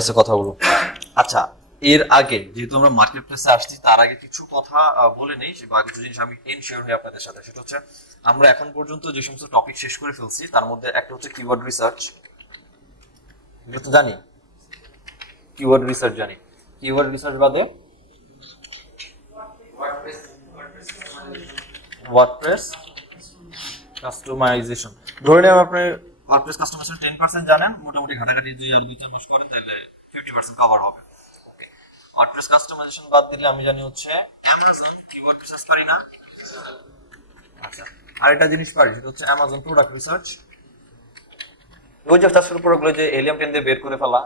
আছে কথা বলবো। আচ্ছা, এর আগে যেহেতু আমরা মার্কেট প্লেসে আসছি, তার আগে কিছু কথা বলে নেই বা কিছু জিনিস আমি এনশিওর হই আপনাদের সাথে। সেটা হচ্ছে আমরা এখন পর্যন্ত যে সমস্ত টপিক শেষ করে ফেলছি তার মধ্যে একটা হচ্ছে কিওয়ার্ড রিসার্চ, এটা তো জানি। কিওয়ার্ড রিসার্চ জানি, কিওয়ার্ড রিসার্চ বাদে ওয়ার্ডপ্রেস কাস্টমাইজেশন। ধরে নেন আপনি ওয়ার্ডপ্রেস কাস্টমাইজেশন 10% জানেন, মোটামুটি ঘাটাঘাটি যদি আর 2-4 মাস করেন তাহলে 50% কভার হবে। ওকে, ওয়ার্ডপ্রেস কাস্টমাইজেশন বাদ দিলে আমি জানি হচ্ছে অ্যামাজন কিওয়ার্ড রিসার্চ পারি না। আচ্ছা, আরেকটা জিনিস পারি, সেটা হচ্ছে অ্যামাজন প্রোডাক্ট রিসার্চ। ওই যে চারশো প্রোডাক্টগুলো যে এলিয়াম টেন দিয়ে বের করে ফেলা,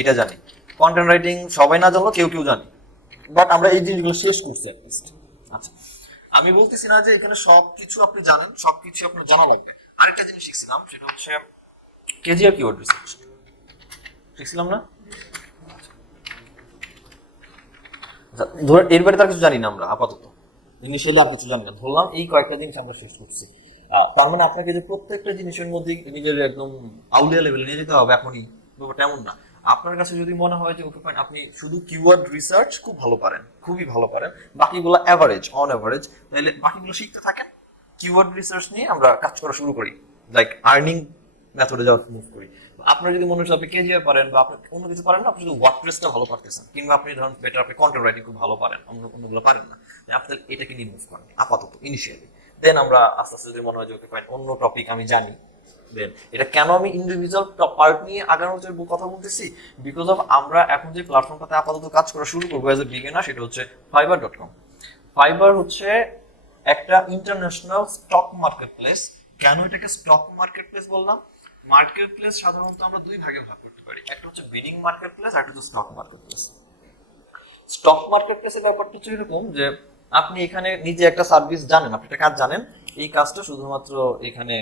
এটা জানি। কন্টেন্ট রাইটিং সবাই না জানলো, কেউ কেউ জানি, বাট আমরা এই জিনিসগুলো শেষ করছি অ্যাটলিস্ট। আচ্ছা, আমি বলতেছি না যে এখানে সবকিছু আপনি জানেন, সবকিছু আপনার জানা লাগবে। আরেকটা জিনিস শিখছিলাম, সেটা হচ্ছে কেজিআর কিওয়ার্ড রিসার্চ শিখছিলাম না। আচ্ছা, ধর এর বাইরে তার কিছু জানি না আমরা আপাতত, ইনিশিয়ালি আর কিছু জানি না, ধরলাম এই কয়েকটা জিনিস আমরা শেষ করছি। তার মানে আপনাকে যে প্রত্যেকটা জিনিসের মধ্যে নিজের একদম আউলিয়া লেভেলে নিয়ে যেতে হবে এখনই, ব্যাপারটা এমন না। আপনার কাছে যদি মনে হয় যে ওকে ফাইন, আপনি শুধু কিওয়ার্ড রিসার্চ খুব ভালো পারেন, খুবই ভালো পারেন, বাকিগুলো অ্যাভারেজ, অন অ্যাভারেজ, তাহলে বাকিগুলো শিখতে থাকেন। কিওয়ার্ড রিসার্চ নিয়ে আমরা কাজ করা শুরু করি, লাইক আর্নিং মেথডে যাওয়া মুভ করি। আপনার যদি মনে হচ্ছে আপনি কেজিআর পারেন বা আপনি অন্য কিছু পারেন না, আপনি শুধু ওয়ার্ডপ্রেসটা ভালো পারতেছেন, কিংবা আপনি ধরুন বেটার আপনি কন্টেন্ট রাইটিং খুব ভালো পারেন, অন্যগুলো পারেন না, আপনি এটাকে নিয়ে মুভ করেন আপাতত ইনিশিয়ালি। দেন আমরা আস্তে আস্তে যদি মনে হয় যে ওকে ফাইন অন্য টপিক আমি জানি, দেন এটা কেন আমি ইন্ডিভিজুয়াল পার্ট নিয়ে আগানোর যে কথা বলতেছি, বিকজ অফ আমরা এখন যে প্ল্যাটফর্মটাতে আপাতত কাজ করা শুরু করবো অ্যাজ এ বিগিনার, সেটা হচ্ছে fiverr.com। ফাইবার হচ্ছে একটা ইন্টারন্যাশনাল স্টক মার্কেট প্লেস। কেন এটাকে স্টক মার্কেট প্লেস বললাম? মার্কেট প্লেস সাধারণত আমরা দুই ভাগে ভাগ করতে পারি, একটা হচ্ছে বিডিং মার্কেট প্লেস, আর একটা হচ্ছে stock market place. Stock market প্লেসের ব্যাপারটা হচ্ছে এরকম যে আপনি এখানে নিজে একটা সার্ভিস জানেন, আপনি একটা কাজ জানেন, এই কাজটা শুধুমাত্র এখানে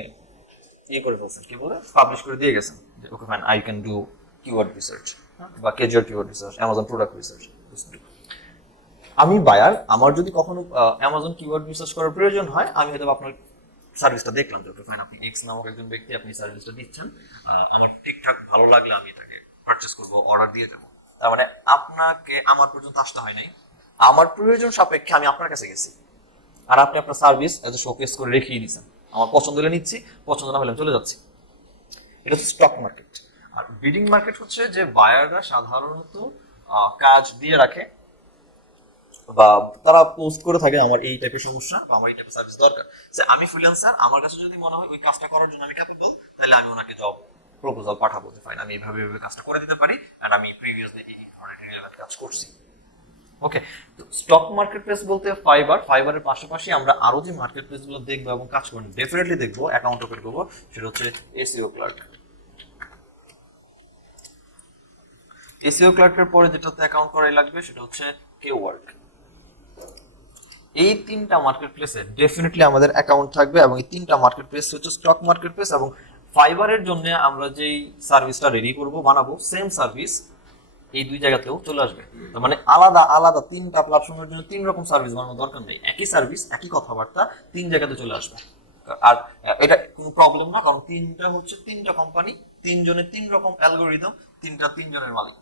ইয়ে করে ফেলছেন, কি বলে পাবলিশ করে দিয়ে গেছেন যে okay fine I can do keyword research বা KGR keyword research, Amazon product research. আমি বায়ার, আমার যদি কখনো অ্যামাজন কিওয়ার্ড রিসার্চ করার প্রয়োজন হয়, আমি হয়তো আপনার সার্ভিসটা দেখলাম যে ওকে ফাইন আপনি এক্স নামক একজন ব্যক্তি, আপনি সার্ভিসটা দিচ্ছেন, আমার ঠিকঠাক ভালো লাগলে আমি তাকে পারচেস করবো, অর্ডার দিয়ে দেবো। তার মানে আপনাকে আমার পর্যন্ত আসতে হয় নাই, আমার প্রয়োজন সাপেক্ষে আমি আপনার কাছে গেছি, আর আপনি আপনার সার্ভিস এজ এ শোকেস করে রেখেই দিয়েছেন। আমার পছন্দ হলে নিচ্ছি, পছন্দ না হলে চলে যাচ্ছি। এটা হচ্ছে স্টক মার্কেট। আর বিডিং মার্কেট হচ্ছে যে বায়াররা সাধারণত কাজ দিয়ে রাখে বা তারা পোস্ট করে থাকে আমার এই টাইপের সমস্যা বা আমার এই টাইপের সার্ভিস দরকার, যে আমি ফ্রিল্যান্সার, আমার কাছে যদি মনে হয় ওই কাজটা করার জন্য আমি ক্যাপেবল, তাহলে আমি ওনাকে জব প্রপোজাল পাঠাবো যে ফাইন আমি এইভাবে এইভাবে কাজটা করে দিতে পারি, আর আমি প্রিভিয়াসলি এই ধরনের রিলেভেন্ট কাজ করছি। ওকে, তো স্টক মার্কেট প্লেস বলতে ফাইবারের পাশাপাশি আমরা আরো যে মার্কেট প্লেস গুলো দেখবো এবং কাজ করবো, ডেফিনেটলি দেখবো, অ্যাকাউন্ট ওপেন করবো, সেটা হচ্ছে এসইও ক্লার্ক। এসইও ক্লার্কের পরে যেটাতে অ্যাকাউন্ট করাই লাগবে সেটা হচ্ছে কেওয়ার্ক। এই তিনটা মার্কেট প্লেসে ডেফিনেটলি আমাদের অ্যাকাউন্ট থাকবে, এবং এই তিনটা মার্কেট প্লেস হচ্ছে স্টক মার্কেট প্লেস। এবং ফাইবারের জন্য আমরা যেই সার্ভিসটা রেডি করব, বানাবো, সেম সার্ভিস এই দুই জায়গাতেও চলে আসবে। তার মানে আলাদা আলাদা তিনটা প্ল্যাটফর্মের জন্য তিন রকম সার্ভিস বানানোর দরকার নেই, একই সার্ভিস একই কথাবার্তা তিন জায়গাতে চলে আসবে। আর এটা কোনো প্রবলেম না, কারণ তিনটা হচ্ছে তিনটা কোম্পানি, তিনজনের তিন রকম অ্যালগোরিদম, তিনজনের মালিক,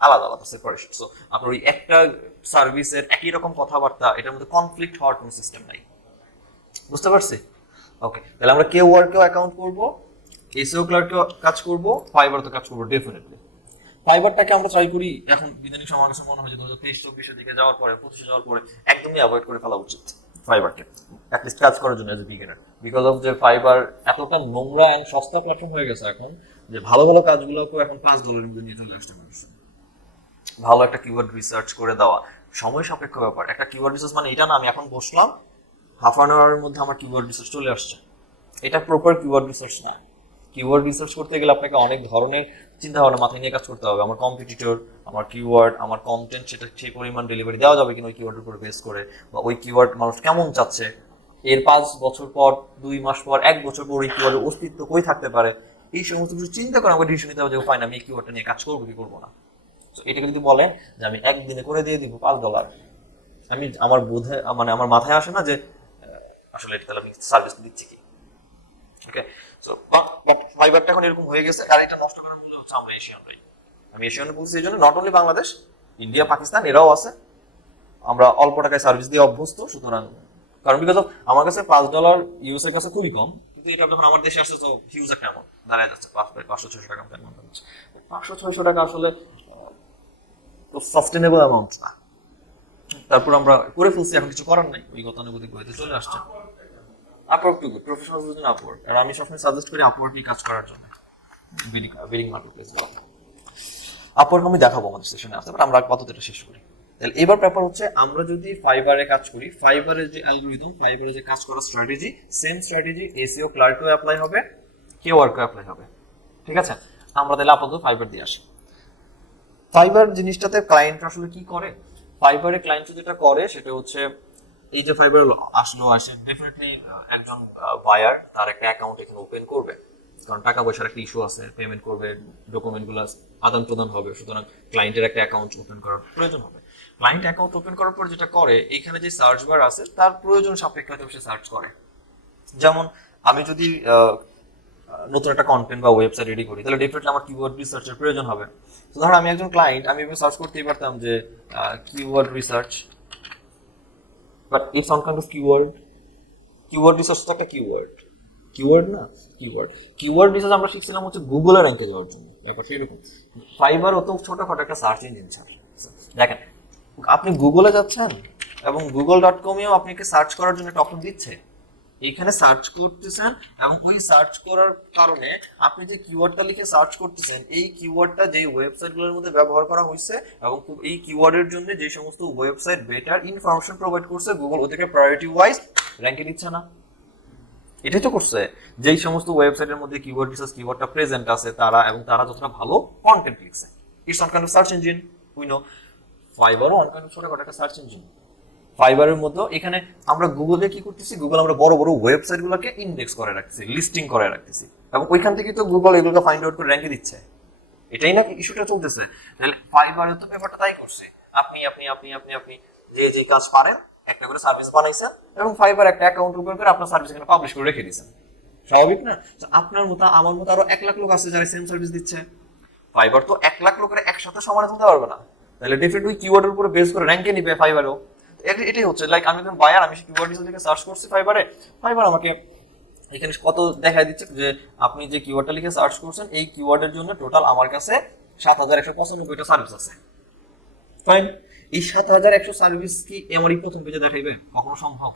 আলাদা আলাদা সেপারেশন। সো আপনার ওই একটা সার্ভিসের একই রকম কথাবার্তা, এটার মধ্যে কনফ্লিক্ট হওয়ার কোনো সিস্টেম নাই। বুঝতে পারছি? ওকে, তাহলে আমরা কেউ ওয়ার্কেও অ্যাকাউন্ট করবো, এসইও ক্লার্কেও কাজ করবো, ফাইবারতে কাজ করবো ডেফিনেটলি। ফাইবারটাকে আমরা ট্রাই করি এখন বিধানিক আমার কাছে মনে হয় যে 2023-24 দিকে যাওয়ার পরে, 25 যাওয়ার পরে একদমই অ্যাভয়েড করে ফেলা উচিত ফাইবারকে, অ্যাটলিস্ট কাজ করার জন্য as a beginner. Because of যে ফাইবার এতটা নোংরা অ্যান্ড সস্তা প্ল্যাটফর্ম হয়ে গেছে এখন, যে ভালো ভালো কাজগুলোকেও এখন $5 মধ্যে নিয়ে চলে আসতে পারছে। ভালো একটা কিওয়ার্ড রিসার্চ করে দেওয়া সময় সাপেক্ষ ব্যাপার। একটা কিওয়ার্ড রিসার্চ মানে এটা না আমি এখন বসলাম, হাফ অ্যান আওয়ারের মধ্যে আমার কিওয়ার্ড রিসার্চ চলে আসছে, এটা প্রপার কিওয়ার্ড রিসার্চ না। কিওয়ার্ড রিসার্চ করতে গেলে আপনাকে অনেক ধরনের চিন্তা ভাবনা মাথায় নিয়ে কাজ করতে হবে। আমার কম্পিটিটর, আমার কিওয়ার্ড, আমার কন্টেন্ট, সেটা সেই পরিমাণ ডেলিভারি দেওয়া যাবে কিনা ওই কিওয়ার্ডের উপর বেস করে, বা ওই কিওয়ার্ড মানুষ কেমন চাচ্ছে, এর 5 বছর পর, 2 মাস পর, 1 বছর পর ওই কিওয়ার্ডের অস্তিত্ব কই থাকতে পারে, এই সমস্ত কিছু চিন্তা করে আমাকে ডিসিশন নিতে হবে যে ফাইন আমি এই কিওয়ার্ডটা নিয়ে কাজ করবো কি করবো না। তো এটাকে যদি বলেন যে আমি একদিনে করে দিয়ে দিব $5, আমি আমার বোধে মানে আমার মাথায় আসে না যে আসলে এটা তাহলে আমি সার্ভিস দিচ্ছি কি। ওকে, সো বাট ফাইবারটা এখন এরকম হয়ে গেছে, আর এটা নষ্ট করার মূল্য হচ্ছে আমরা এশিয়ানরাই। আমি এশিয়ানে বলছি এই জন্য, not only Bangladesh, India, Pakistan এরাও আছে। আমরা অল্প টাকায় সার্ভিস দিয়ে অভ্যস্ত, সুতরাং কারণ বিকজ অফ আমার কাছে $5 ইউএস এর কাছে খুবই কম, কিন্তু এটা যখন আমার দেশে আসছে তো হিউজ একটা অ্যামাউন্ট দাঁড়ায় যাচ্ছে, 500-600 টাকা অ্যামাউন্ট হচ্ছে। 500-600 টাকা আসলে সাস্টেনেবল অ্যামাউন্ট না। তারপর আমরা করে ফেলছি, এখন কিছু করার নাই, ওই গতানুগতিক হইতে চলে আসছে। আপওয়ার্ক টু গুড, প্রফেশনাল জন্য আপওয়ার্ক। আর আমি সবসময় সাজেস্ট করি আপওয়ার্কই কাজ করার জন্য, বিডিং মার্কেটপ্লেস। আপওয়ার্ক আমি দেখাবো আমাদের সেশনে আসতে, বাট আমরা আপাতত এটা শেষ করি। তাহলে এবার ব্যাপার হচ্ছে, আমরা যদি ফাইবারে কাজ করি, ফাইবারের যে অ্যালগরিদম, ফাইবারে যে কাজ করার স্ট্র্যাটেজি, সেম স্ট্র্যাটেজি এসইও ক্লার্কেও অ্যাপ্লাই হবে, কেওয়ার্কেও অ্যাপ্লাই হবে। ঠিক আছে, আমরা তাহলে আপাতত ফাইবার দিয়ে আসি। ফাইবার জিনিসটাতে ক্লায়েন্ট আসলে কি করে? ফাইবারে ক্লায়েন্ট যেটা করে সেটা হচ্ছে, এই যে ফাইবার আসে ডেফিনেটলি একজন বায়ার তার একটা অ্যাকাউন্ট এখানে ওপেন করবে, কারণ টাকা পয়সার একটা ইস্যু আছে, পেমেন্ট করবে, ডকুমেন্টগুলো আদান প্রদান হবে, সুতরাং ক্লায়েন্টের একটা অ্যাকাউন্ট ওপেন করার প্রয়োজন হবে। ক্লায়েন্ট অ্যাকাউন্ট ওপেন করার পর যেটা করে, এখানে যে সার্চ বার আছে তার প্রয়োজন সাপেক্ষে হয়তো সে সার্চ করে। যেমন আমি যদি নতুন একটা কন্টেন্ট বা ওয়েবসাইট রেডি করি, তাহলে ডেফিনেটলি আমার কিওয়ার্ড রিসার্চের প্রয়োজন হবে। তো ধরো আমি একজন ক্লায়েন্ট, আমি সার্চ করতেই পারতাম যে keyword research, but it's on kind of keyword. Keyword research তো একটা কিওয়ার্ড না, কিওয়ার্ড রিসার্চ আমরা শিখছিলাম হচ্ছে গুগলে র্যাঙ্কে যাওয়ার জন্য, ব্যাপার সেরকম। ফাইবার অত ছোটখাটো একটা সার্চ ইঞ্জিন স্যার। দেখেন, আপনি গুগলে যাচ্ছেন এবং google.com-এও আপনাকে সার্চ করার জন্য একটা অপশন দিচ্ছে, এইখানে সার্চ করতেছেন, এবং ওই সার্চ করার কারণে আপনি যে কিওয়ার্ডটা লিখে সার্চ করতেছেন, এই কিওয়ার্ডটা যে ওয়েবসাইটগুলোর মধ্যে ব্যবহার করা হয়েছে, এবং এই কিওয়ার্ডের জন্য যে সমস্ত ওয়েবসাইট বেটার ইনফরমেশন প্রোভাইড করছে, গুগল ওদেরকে প্রায়োরিটি ওয়াইজ র্যাঙ্কে দিচ্ছে না। এটাই তো করছে, যেই সমস্ত ওয়েবসাইটের মধ্যে কিওয়ার্ড রিসার্চ কিওয়ার্ডটা প্রেজেন্ট আছে তারা, এবং তারা যতটা ভালো কন্টেন্ট লিখছে, it's on kind of search engine. We know ফাইবারও অন কাইন্ড অফ ছোটখাটো একটা সার্চ ইঞ্জিন। ফাইবারের মধ্যে এখানে আমরা গুগলে কি করতেছি, গুগল আমরা বড় বড় ওয়েবসাইট গুলোকে ইন্ডেক্স করে রাখতেছি, লিস্টিং করে রাখতেছি, এবং ওইখান থেকে তো গুগল এগুলোকে ফাইন্ড আউট করে র্যাঙ্কে দিচ্ছে। এটাই না ইস্যুটা চলতেছে। তাহলে ফাইবারে তো ব্যাপারটা তাই করছে, আপনি আপনি আপনি আপনি আপনি যে যে কাজ পারেন একটা করে সার্ভিস বানাইছেন, এবং ফাইবার একটা অ্যাকাউন্ট ওপেন করে আপনার সার্ভিস এখানে পাবলিশ করে রেখে দিয়েছেন। স্বাভাবিক না? আপনার মতো আমার মতো আরো 1 লাখ লোক আছে যারা সেম সার্ভিস দিচ্ছে। ফাইবার তো 1 লাখ লোকের একসাথে সমানে তুলতে পারবে না, তাহলে ডেফিনেটলি কিওয়ার্ডের উপরে বেস করে র্যাঙ্কে নিবে ফাইবারও। এটাই হচ্ছে, লাইক আমি একজন বায়ার, আমি কিওয়ার্ড লিখে সার্চ করছি ফাইবারে, ফাইবার আমাকে এখানে কত দেখায় দিচ্ছে যে আপনি যে কিওয়ার্ডটা লিখে সার্চ করছেন, এই কিওয়ার্ডের জন্য টোটাল আমার কাছে 7195টা সার্ভিস আছে। ফাইন, এই 7100 সার্ভিস কি আমার এই প্রথম পেজে দেখাইবে? কখনো সম্ভব?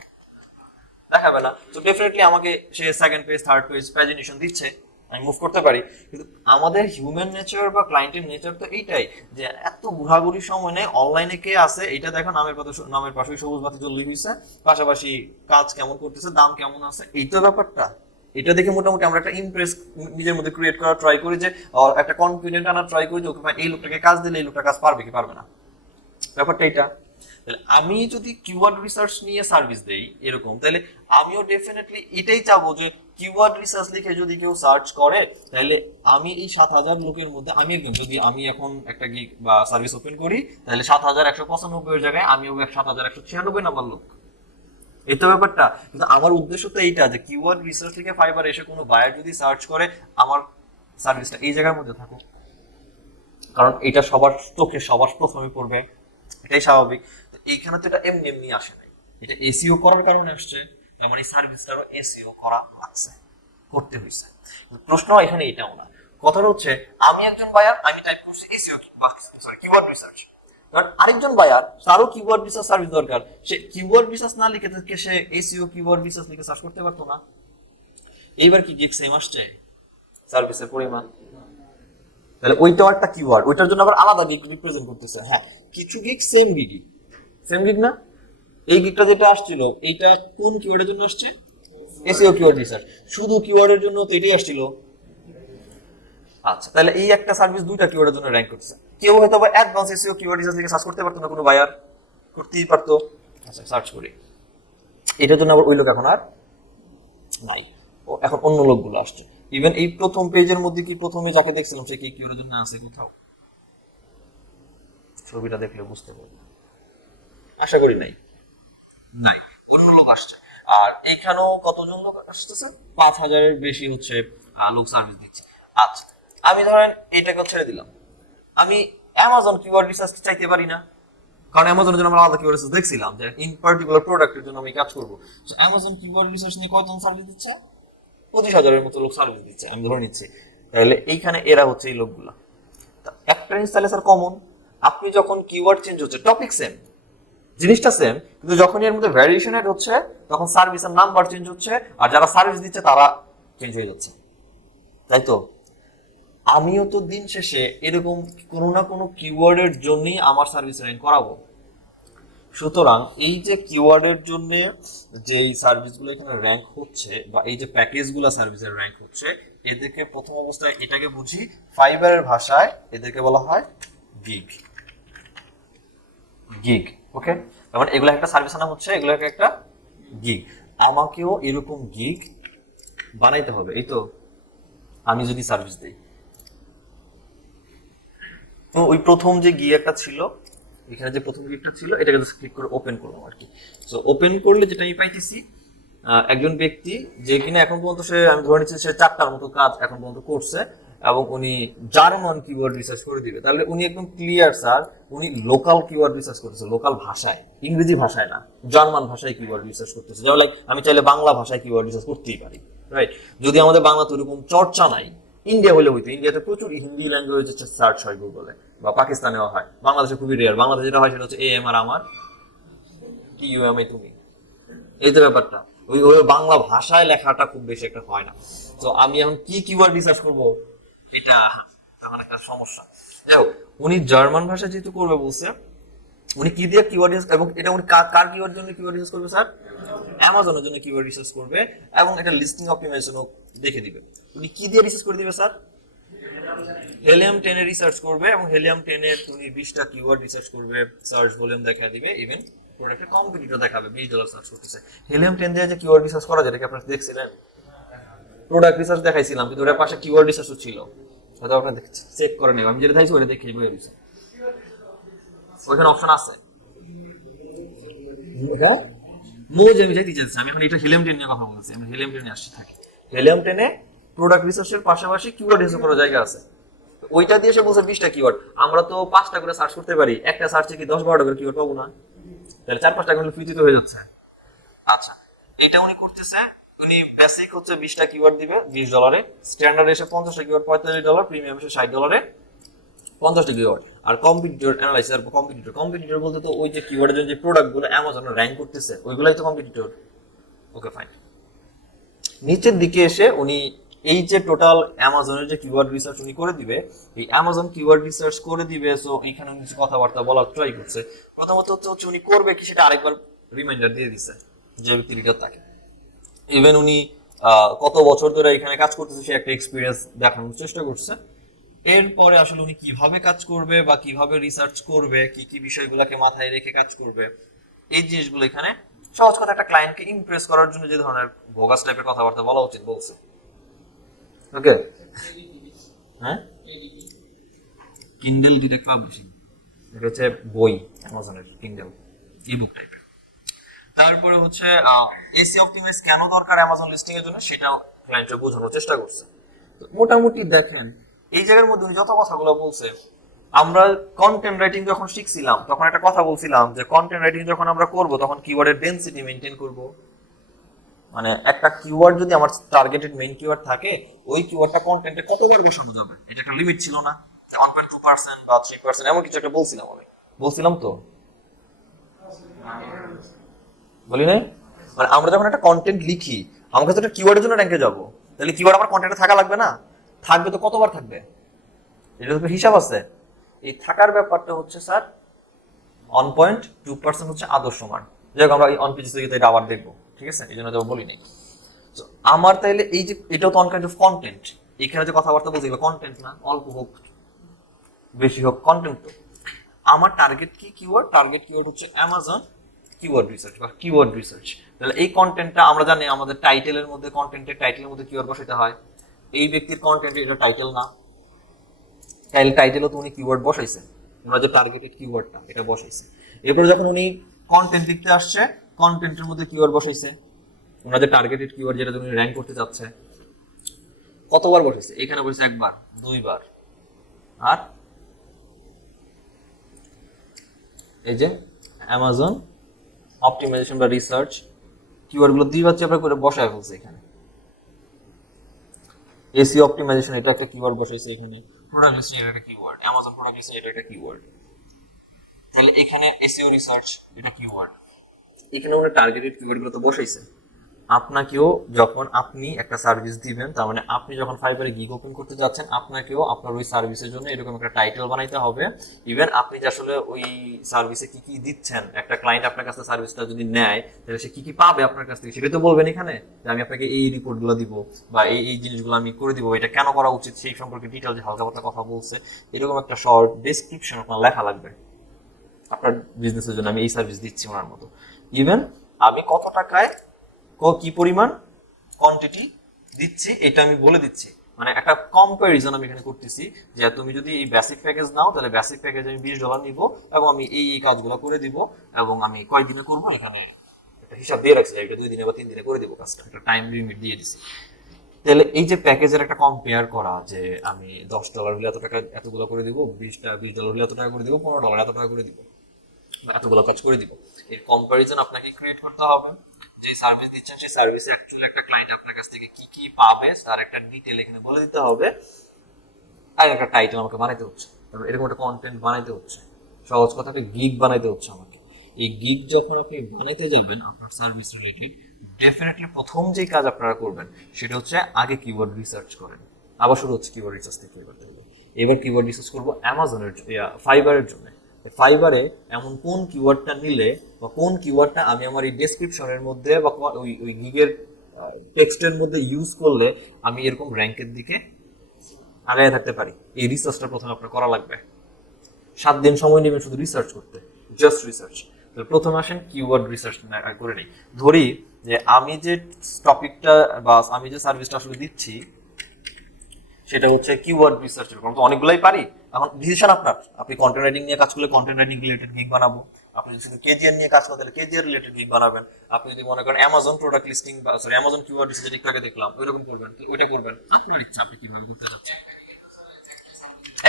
দেখাবে না। তো ডেফিনেটলি আমাকে সে second page, third page, presentation দিচ্ছে, আমি মুভ করতে পারি। কিন্তু আমাদের হিউম্যান নেচার বা ক্লায়েন্টের নেচার তো এইটাই, যে এত ঘোরাঘুরির সময় নেই, অনলাইনে কে আছে এটা দেখো, নামের পাশে সবুজ বাতি জ্বললেই হয়েছে, পাশাপাশি কাজ কেমন করতেছে, দাম কেমন আছে, এই তো ব্যাপারটা। এটা দেখে মোটামুটি আমরা একটা ইমপ্রেস নিজের মধ্যে ক্রিয়েট করা ট্রাই করি, যে একটা কনফিডেন্ট আনা ট্রাই করি যে ওকে এই লোকটাকে কাজ দিলে এই লোকটা কাজ পারবে কি পারবে না, ব্যাপারটা এটা। তাহলে আমি যদি কিওয়ার্ড রিসার্চ নিয়ে সার্ভিস দেই এরকম, তাহলে আমিও ডেফিনেটলি এটাই চাবো যে কিওয়ার্ড রিসার্চ লিখে যদি কেউ সার্চ করে, তাহলে আমি এই 7000 লোকের মধ্যে আমি একজন, যদি আমি এখন একটা গিগ বা সার্ভিস ওপেন করি, তাহলে 7195 এর জায়গায় আমি 7196 নাম্বার লোক। এই তো ব্যাপারটা। কিন্তু আমার উদ্দেশ্য তো এইটা, যে কিওয়ার্ড রিসার্চ লিখে ফাইবার এসে কোনো বায়ার যদি সার্চ করে, আমার সার্ভিসটা এই জায়গার মধ্যে থাকুক, কারণ এটা সবার চোখে সবার প্রথমে পড়বে, এটাই স্বাভাবিক। এইখানে তো এটা এমনি এমনি আসে নাই, এটা এসইও করার কারণে আসছে, তার মানে সার্ভিসটারও এসইও করা লাগছে, করতে হয়েছে। প্রশ্ন এখানে এটাও না, কথাটা হচ্ছে আমি একজন বায়ার, আমি টাইপ করছি এসইও কিওয়ার্ড রিসার্চ, কারণ আরেকজন বায়ার তারও কিওয়ার্ড রিসার্চ সার্ভিস দরকার, সে কিওয়ার্ড রিসার্চ না লিখে থেকে সে এসইও কিওয়ার্ড রিসার্চ লিখে সার্চ করতে পারতো না। এইবার কি গিগ সেম আসছে সার্ভিসের পরিমাণ? তাহলে ওইটাও একটা কিওয়ার্ড, ওইটার জন্য আবার আলাদা গিগ রিপ্রেজেন্ট করতেছে। হ্যাঁ, কিছু গিগ সেম গিগ না, এই গিগটা যেটা আসছিল এইটা কোন কিওয়ার্ডের জন্য আসছে? এসইও কিওয়ার্ড রিসার্চ, শুধু কিওয়ার্ডের জন্য তো এটাই আসছিল। আচ্ছা, তাহলে এই একটা সার্ভিস দুইটা কিওয়ার্ডের জন্য র্যাঙ্ক করতেছে। কেউ হয়তো বা অ্যাডভান্স এসইও কিওয়ার্ড রিসার্চ লিখে সার্চ করতে পারতো না, কোনো বায়ার করতেই পারতো। আচ্ছা, সার্চ করি, এটার জন্য আবার ওই লোক এখন আর নাই, ও এখন অন্য লোকগুলো আসছে। ইভেন এই প্রথম পেজের মধ্যে কি প্রথমে যাকে দেখছিলাম সে কি কিওয়ার্ডের জন্য আছে কোথাও? ছবিটা দেখলে বুঝতে পারবো, আশা করি নাই, অন্য লোক আসছে। আর এখানেও কতজন লোক আসতেছে? 5000-এর বেশি হচ্ছে লোক সার্ভিস দিচ্ছে। আচ্ছা, আমি ধরেন এটাকে ছেড়ে দিলাম, আমি অ্যামাজন কিওয়ার্ড রিসার্চ চাইতে পারি না, কারণ অ্যামাজনের জন্য আমরা আলাদা কিওয়ার্ড রিসার্চ দেখছিলাম যে ইন পার্টিকুলার প্রোডাক্টের জন্য আমি কাজ করবো। সো অ্যামাজন কিওয়ার্ড রিসার্চ নিয়ে কয়জন সার্ভিস দিচ্ছে? 25,000-এর মতো লোক সার্ভিস দিচ্ছে, আমি ধরে নিচ্ছি। তাহলে এইখানে এরা হচ্ছে এই লোকগুলা। একটা জিনিস তাহলে স্যার কমন, আপনি যখন কিওয়ার্ড চেঞ্জ হচ্ছে, টপিক সেম, জিনিসটা সেম, কিন্তু যখন এর মধ্যে ভ্যারিয়েশন এড হচ্ছে তখন সার্ভিসের নাম্বার চেঞ্জ হচ্ছে, আর যারা সার্ভিস দিচ্ছে তারা চেঞ্জ হয়ে যাচ্ছে, তাই তো? আমিও তো দিন শেষে এরকম কোনো না কোনো কিওয়ার্ডের জন্যই আমার সার্ভিস র্যাঙ্ক করাবো। সুতরাং এই যে কিওয়ার্ডের জন্য যে সার্ভিসগুলো এখানে র্যাঙ্ক হচ্ছে, বা এই যে প্যাকেজগুলো সার্ভিসের র্যাঙ্ক হচ্ছে, এদেরকে প্রথম অবস্থায় এটাকে বুঝি ফাইবারের ভাষায় এদেরকে বলা হয় গিগ। গিগ, ওকে? মানে এগুলো একটা সার্ভিস নাম হচ্ছে, এগুলো একটা গিগ। আমাকেও এরকম গিগ বানাইতে হবে, এই তো। আমি যদি সার্ভিস দিই, তো ওই প্রথম যে গিগ একটা ছিল, এখানে যে প্রথম গিগটা ছিল, এটাকে জাস্ট ক্লিক করে ওপেন করলাম আর কি। সো ওপেন করলে যেটা আমি পাইতেছি, একজন ব্যক্তি যে কিনা এখন পর্যন্ত সে, আমি ধরে নিচ্ছি সে 4টার মতো কাজ এখন পর্যন্ত করছে, এবং উনি জার্মান কিওয়ার্ড রিসার্চ করে দিবে। তাহলে উনি একদম ক্লিয়ার স্যার, উনি লোকাল কিওয়ার্ড রিসার্চ করতেছে, লোকাল ভাষায়, ইংরেজি ভাষায় না, জার্মান ভাষায় কিওয়ার্ড রিসার্চ করতেছে। যেমন লাইক আমি চাইলে বাংলা ভাষায় কিওয়ার্ড রিসার্চ করতেই পারি, রাইট? যদি আমাদের বাংলা তো এরকম চর্চা নাই, ইন্ডিয়া হলে হইতো, ইন্ডিয়াতে প্রচুর হিন্দি ল্যাঙ্গুয়েজ সার্চ হয় গুগলে, বা পাকিস্তানেও হয়, বাংলাদেশে খুবই রেয়ার। বাংলাদেশে যেটা হয় সেটা হচ্ছে এম আর আমার, টি ইউ এম আই তুমি, এই তো ব্যাপারটা। ওই ওই বাংলা ভাষায় লেখাটা খুব বেশি একটা হয় না। তো আমি এখন কি কিওয়ার্ড রিসার্চ করবো, এটা তখন একটা সমস্যা। যাই, উনি জার্মান ভাষা যেহেতু করবে বলছে, উনি কি দিয়ে কিওয়ার্ড রিসার্চ, এবং এটা উনি কার কিওয়ার্ড জন্য কিওয়ার্ড রিসার্চ করবে স্যার? অ্যামাজনের জন্য কিওয়ার্ড রিসার্চ করবে, এবং এটা লিস্টিং অপটিমাইজেশনও দেখে দিবে। উনি কি দিয়ে রিসার্চ করে দিবে স্যার? হেলিয়াম 10 এর রিসার্চ করবে, এবং হেলিয়াম 10 এর উনি 20টা কিওয়ার্ড রিসার্চ করবে, সার্চ ভলিউম দেখা দিবে, ইভেন প্রোডাক্টের কম্পিটিটর দেখাবে, $20 সার্চ করতেছে। হেলিয়াম 10 দিয়ে যে কিওয়ার্ড রিসার্চ করা যায়, এটা কি আপনারা দেখছিলেন? প্রোডাক্ট রিসার্চ দেখাইছিলাম, কিন্তু ওটার পাশে কিওয়ার্ড রিসার্চও ছিল, হয়তো আপনারা চেক করে নেব, আমি যেটা চাইছি ওটা দেখে বলে দিচ্ছি। ওইখানে অপশন আছে, হ্যাঁ মোজ আমি যাইতে চাইছি, আমি এখন এটা হেলিয়াম 10 নিয়ে কথা বলছি, আমি হেলিয়াম 10 নিয়ে আসছি থাকি। হেলিয়াম 10 এ প্রোডাক্ট রিসার্চের পাশাপাশি কিওয়ার্ড রিসার্চ করার জায়গা আছে, ওইটা দিয়ে সে বলছে 20টা কিওয়ার্ড। আমরা তো 5টা করে সার্চ করতে পারি, একটা সার্চে কি 10-12টা করে কিওয়ার্ড পাবো না? তাহলে 4-5টা করে ফ্রিতে হয়ে যাচ্ছে। আচ্ছা, এটা উনি করতেছে, উনি বেসিক হচ্ছে 20টা কিওয়ার্ড দিবে $20, স্ট্যান্ডার্ড এসে 50টা কিওয়ার্ড $45, প্রিমিয়াম এসে $60, 50টা কিওয়ার্ড। আর কম্পিটিটর অ্যানালাইসিস, আর কম্পিটিটর বলতে তো ওই যে কিওয়ার্ডের জন্য যে প্রোডাক্টগুলো অ্যামাজনে র্যাঙ্ক করতেছে ওইগুলাই তো কম্পিটিটর। Okay fine. নিচের দিকে এসে উনি এই যে টোটাল অ্যামাজনের যে কিওয়ার্ড রিসার্চ উনি করে দিবে, এই অ্যামাজন কিওয়ার্ড রিসার্চ করে দিবে। সো এখানে কিছু কথাবার্তা বলার ট্রাই করছে। প্রথমত হচ্ছে উনি করবে কি সেটা আরেকবার রিমাইন্ডার দিয়ে দিচ্ছে যে ব্যক্তি লিডার তাকে। ইভেন উনি কত বছর ধরে এখানে কাজ করতেছে সে একটা এক্সপিরিয়েন্স দেখানোর চেষ্টা করছে। এরপরে আসলে উনি কিভাবে কাজ করবে বা কিভাবে রিসার্চ করবে, কি কি বিষয়গুলোকে মাথায় রেখে কাজ করবে, এই জিনিসগুলো এখানে সহজ কথা একটা ক্লায়েন্টকে ইমপ্রেস করার জন্য যে ধরনের বোগাস টাইপের কথাবার্তা বলা উচিত বলছে। ওকে, হ্যাঁ, কিন্ডেল ডিরেক্ট পাবলিশিং, এটা হচ্ছে বই, অ্যামাজনের কিন্ডেল ইবুক টাইপের। তারপরে হচ্ছে এসি অপটিমাইজ কেন দরকার অ্যামাজন লিস্টিং এর জন্য, সেটাও ক্লায়েন্টকে বোঝানোর চেষ্টা করছে। মোটামুটি দেখেন এই জায়গার মধ্যে উনি যত কথাগুলো বলছে, আমরা কন্টেন্ট রাইটিং যখন শিখছিলাম তখন একটা কথা বলছিলাম যে কন্টেন্ট রাইটিং যখন আমরা করব তখন কিওয়ার্ডের ডেনসিটি মেইনটেইন করব। মানে একটা কিওয়ার্ড যদি আমার টার্গেটেড মেইন কিওয়ার্ড থাকে, ওই কিওয়ার্ডটা কন্টেন্টে কতবার বসানো যাবে এটা একটা লিমিট ছিল না, 1.2% বা 3% এমন কিছু একটা বলছিলাম, আমি বলছিলাম তো, বলি না? মানে আমরা যখন একটা কন্টেন্ট লিখি, আমার কাছে একটা কিওয়ার্ডের জন্য র্যাঙ্কে যাব, তাহলে কিওয়ার্ড আমার কন্টেন্টে থাকা লাগবে না? থাকবে তো, কতবার থাকবে, এটা তো হিসাব আছে। এই থাকার ব্যাপারটা হচ্ছে স্যার 1.2% হচ্ছে আদর্শ মান। যাই হোক, আমরা এই অন পেজ থেকে এটা আবার দেখবো, ঠিক আছে, এই জন্য তো বলি নাই। আমার তাইলে এই যে এটাও তো অন কাইন্ড অফ কন্টেন্ট, এখানে যে কথাবার্তা বলছি এগুলো কন্টেন্ট না, অল্প হোক বেশি হোক কন্টেন্ট। তো আমার টার্গেট কি কিওয়ার্ড, টার্গেট কিওয়ার্ড হচ্ছে অ্যামাজন কিওয়ার্ড রিসার্চ বা কিওয়ার্ড রিসার্চ। তাহলে এই কন্টেন্টটা আমরা জানি আমাদের টাইটেলের মধ্যে, কন্টেন্টের টাইটেলের মধ্যে কিওয়ার্ড বসাইতে হয়। এই ব্যক্তির কন্টেন্ট এটা টাইটেল না, তাহলে টাইটেলও তো উনি কিওয়ার্ড বসাইছে, আমরা যে টার্গেটেড কিওয়ার্ডটা এটা বসাইছে। এরপরে যখন উনি কন্টেন্ট লিখতে আসছে, কন্টেন্টের মধ্যে কিওয়ার্ড বসাইছে, ওনাদের টার্গেটেড কিওয়ার্ড যেটা উনি র্যাঙ্ক করতে যাচ্ছে, কতবার বসাইছে? এখানে বসেছে একবার, দুইবার, আর এই যে অ্যামাজন অপটিমাইজেশন বা রিসার্চ কিওয়ার্ডগুলো দিয়ে পাচ্ছি আমরা করে বসায় ফেলছি এখানে। এসি অপটিমাইজেশন এটা একটা কিওয়ার্ড বসাইছে এখানে, প্রোডাক্ট লিস্টিং এটা একটা কিওয়ার্ড, অ্যামাজন প্রোডাক্ট লিস্টিং এটা একটা কিওয়ার্ড। তাহলে এখানে এসইও রিসার্চ এটা কিওয়ার্ড, এখানে উনি টার্গেটেড কিওয়ার্ডগুলো তো বসাইছে। আপনাকেও যখন আপনি একটা সার্ভিস দিবেন, তার মানে আপনি যখন ফাইবারে গিগ ওপেন করতে যাচ্ছেন, আপনাকেও আপনার ওই সার্ভিসের জন্য এরকম একটা টাইটেল বানাইতে হবে। ইভেন আপনি যে আসলে ওই সার্ভিসে কি কি দিচ্ছেন, একটা ক্লায়েন্ট আপনার কাছে সার্ভিসটা যদি নেয় তাহলে সে কি কি পাবে আপনার কাছ থেকে সেটা তো বলবেন এখানে, যে আমি আপনাকে এই রিপোর্টগুলো দিব বা এই এই জিনিসগুলো আমি করে দিব, এটা কেন করা উচিত সেই সম্পর্কে ডিটেল যে হালকা পাতলা কথা বলছে, এরকম একটা শর্ট ডেসক্রিপশন আপনার লেখা লাগবে আপনার বিজনেসের জন্য আমি এই সার্ভিস দিচ্ছি ওনার মতো। ইভেন আমি কত টাকায় কি পরিমাণ কোয়ান্টিটি দিচ্ছি এটা আমি বলে দিচ্ছি, মানে একটা কম্প্যারিজন আমি এখানে করতেছি যে তুমি যদি এই বেসিক প্যাকেজ নাও তাহলে বেসিক প্যাকেজ আমি $20 নিব এবং আমি এই এই কাজগুলো করে দিব এবং আমি কয়দিনে করবো এখানে একটা হিসাব দিয়ে রাখছি, এটা 2 দিনে বা 3 দিনে করে দিব কাজটা, একটা টাইম লিমিট দিয়ে দিছি। তাহলে এই যে প্যাকেজের একটা কম্পেয়ার করা যে আমি $10 হলে এত টাকা এতগুলো করে দিব, $20 হলে এত টাকা করে দিব, $15 এত টাকা করে দিব, এতগুলো কাজ করে দিব, এর কম্পারিজন আপনাকে ক্রিয়েট করতে হবে। যে সার্ভিস দিচ্ছেন সেই সার্ভিসে অ্যাকচুয়ালি একটা ক্লায়েন্ট আপনার কাছ থেকে কি কি পাবে তার একটা ডিটেইল এখানে বলে দিতে হবে। আর একটা টাইটেল আমাকে বানাইতে হচ্ছে, তারপর এরকম একটা কন্টেন্ট বানাইতে হচ্ছে, সহজ কথাটা গিগ বানাইতে হচ্ছে আমাকে। এই গিগ যখন আপনি বানাইতে যাবেন আপনার সার্ভিস রিলেটেড, ডেফিনেটলি প্রথম যে কাজ আপনারা করবেন সেটা হচ্ছে আগে কিওয়ার্ড রিসার্চ করেন। আবার শুরু হচ্ছে কিওয়ার্ড রিসার্চ থেকে এবার কিওয়ার্ড রিসার্চ করবো অ্যামাজনের ফাইবারের জন্য। ফাইবারে এমন কোন কিওয়ার্ডটা নিলে বা কোন কিওয়ার্ডটা আমি আমার এই ডেসক্রিপশনের মধ্যে বা ওই ওই গিগের টেক্সটের মধ্যে ইউজ করলে আমি এরকম র্যাঙ্কের দিকে আগায় থাকতে পারি, এই রিসার্চটা প্রথমে আপনার করা লাগবে। 7 দিন সময় নেবেন শুধু রিসার্চ করতে, জাস্ট রিসার্চ। প্রথমে আসেন কিওয়ার্ড রিসার্চ করে নেই। ধরি যে আমি যে টপিকটা বা আমি যে সার্ভিসটা আসলে দিচ্ছি সেটা হচ্ছে কিওয়ার্ড রিসার্চের, কারণ তো অনেকগুলাই পারি। এখন ডিসিশন আপনার, আপনি কন্টেন্ট রাইটিং নিয়ে কাজ করলে কন্টেন্ট রাইটিং রিলেটেড গিগ বানাবো, আপনি যদি কেজিআর নিয়ে কাজ করেন তাহলে কেজিআর রিলেটেড গিগ বানাবেন, আপনি যদি মনে করেন অ্যামাজন প্রোডাক্ট লিস্টিং বা সরি অ্যামাজন কিওয়ার্ড রিসার্চ একটু আগে দেখলাম ওইরকম করবেন, তো ওইটা করবেন, আপনার ইচ্ছা আপনি কিভাবে করতে চাচ্ছেন।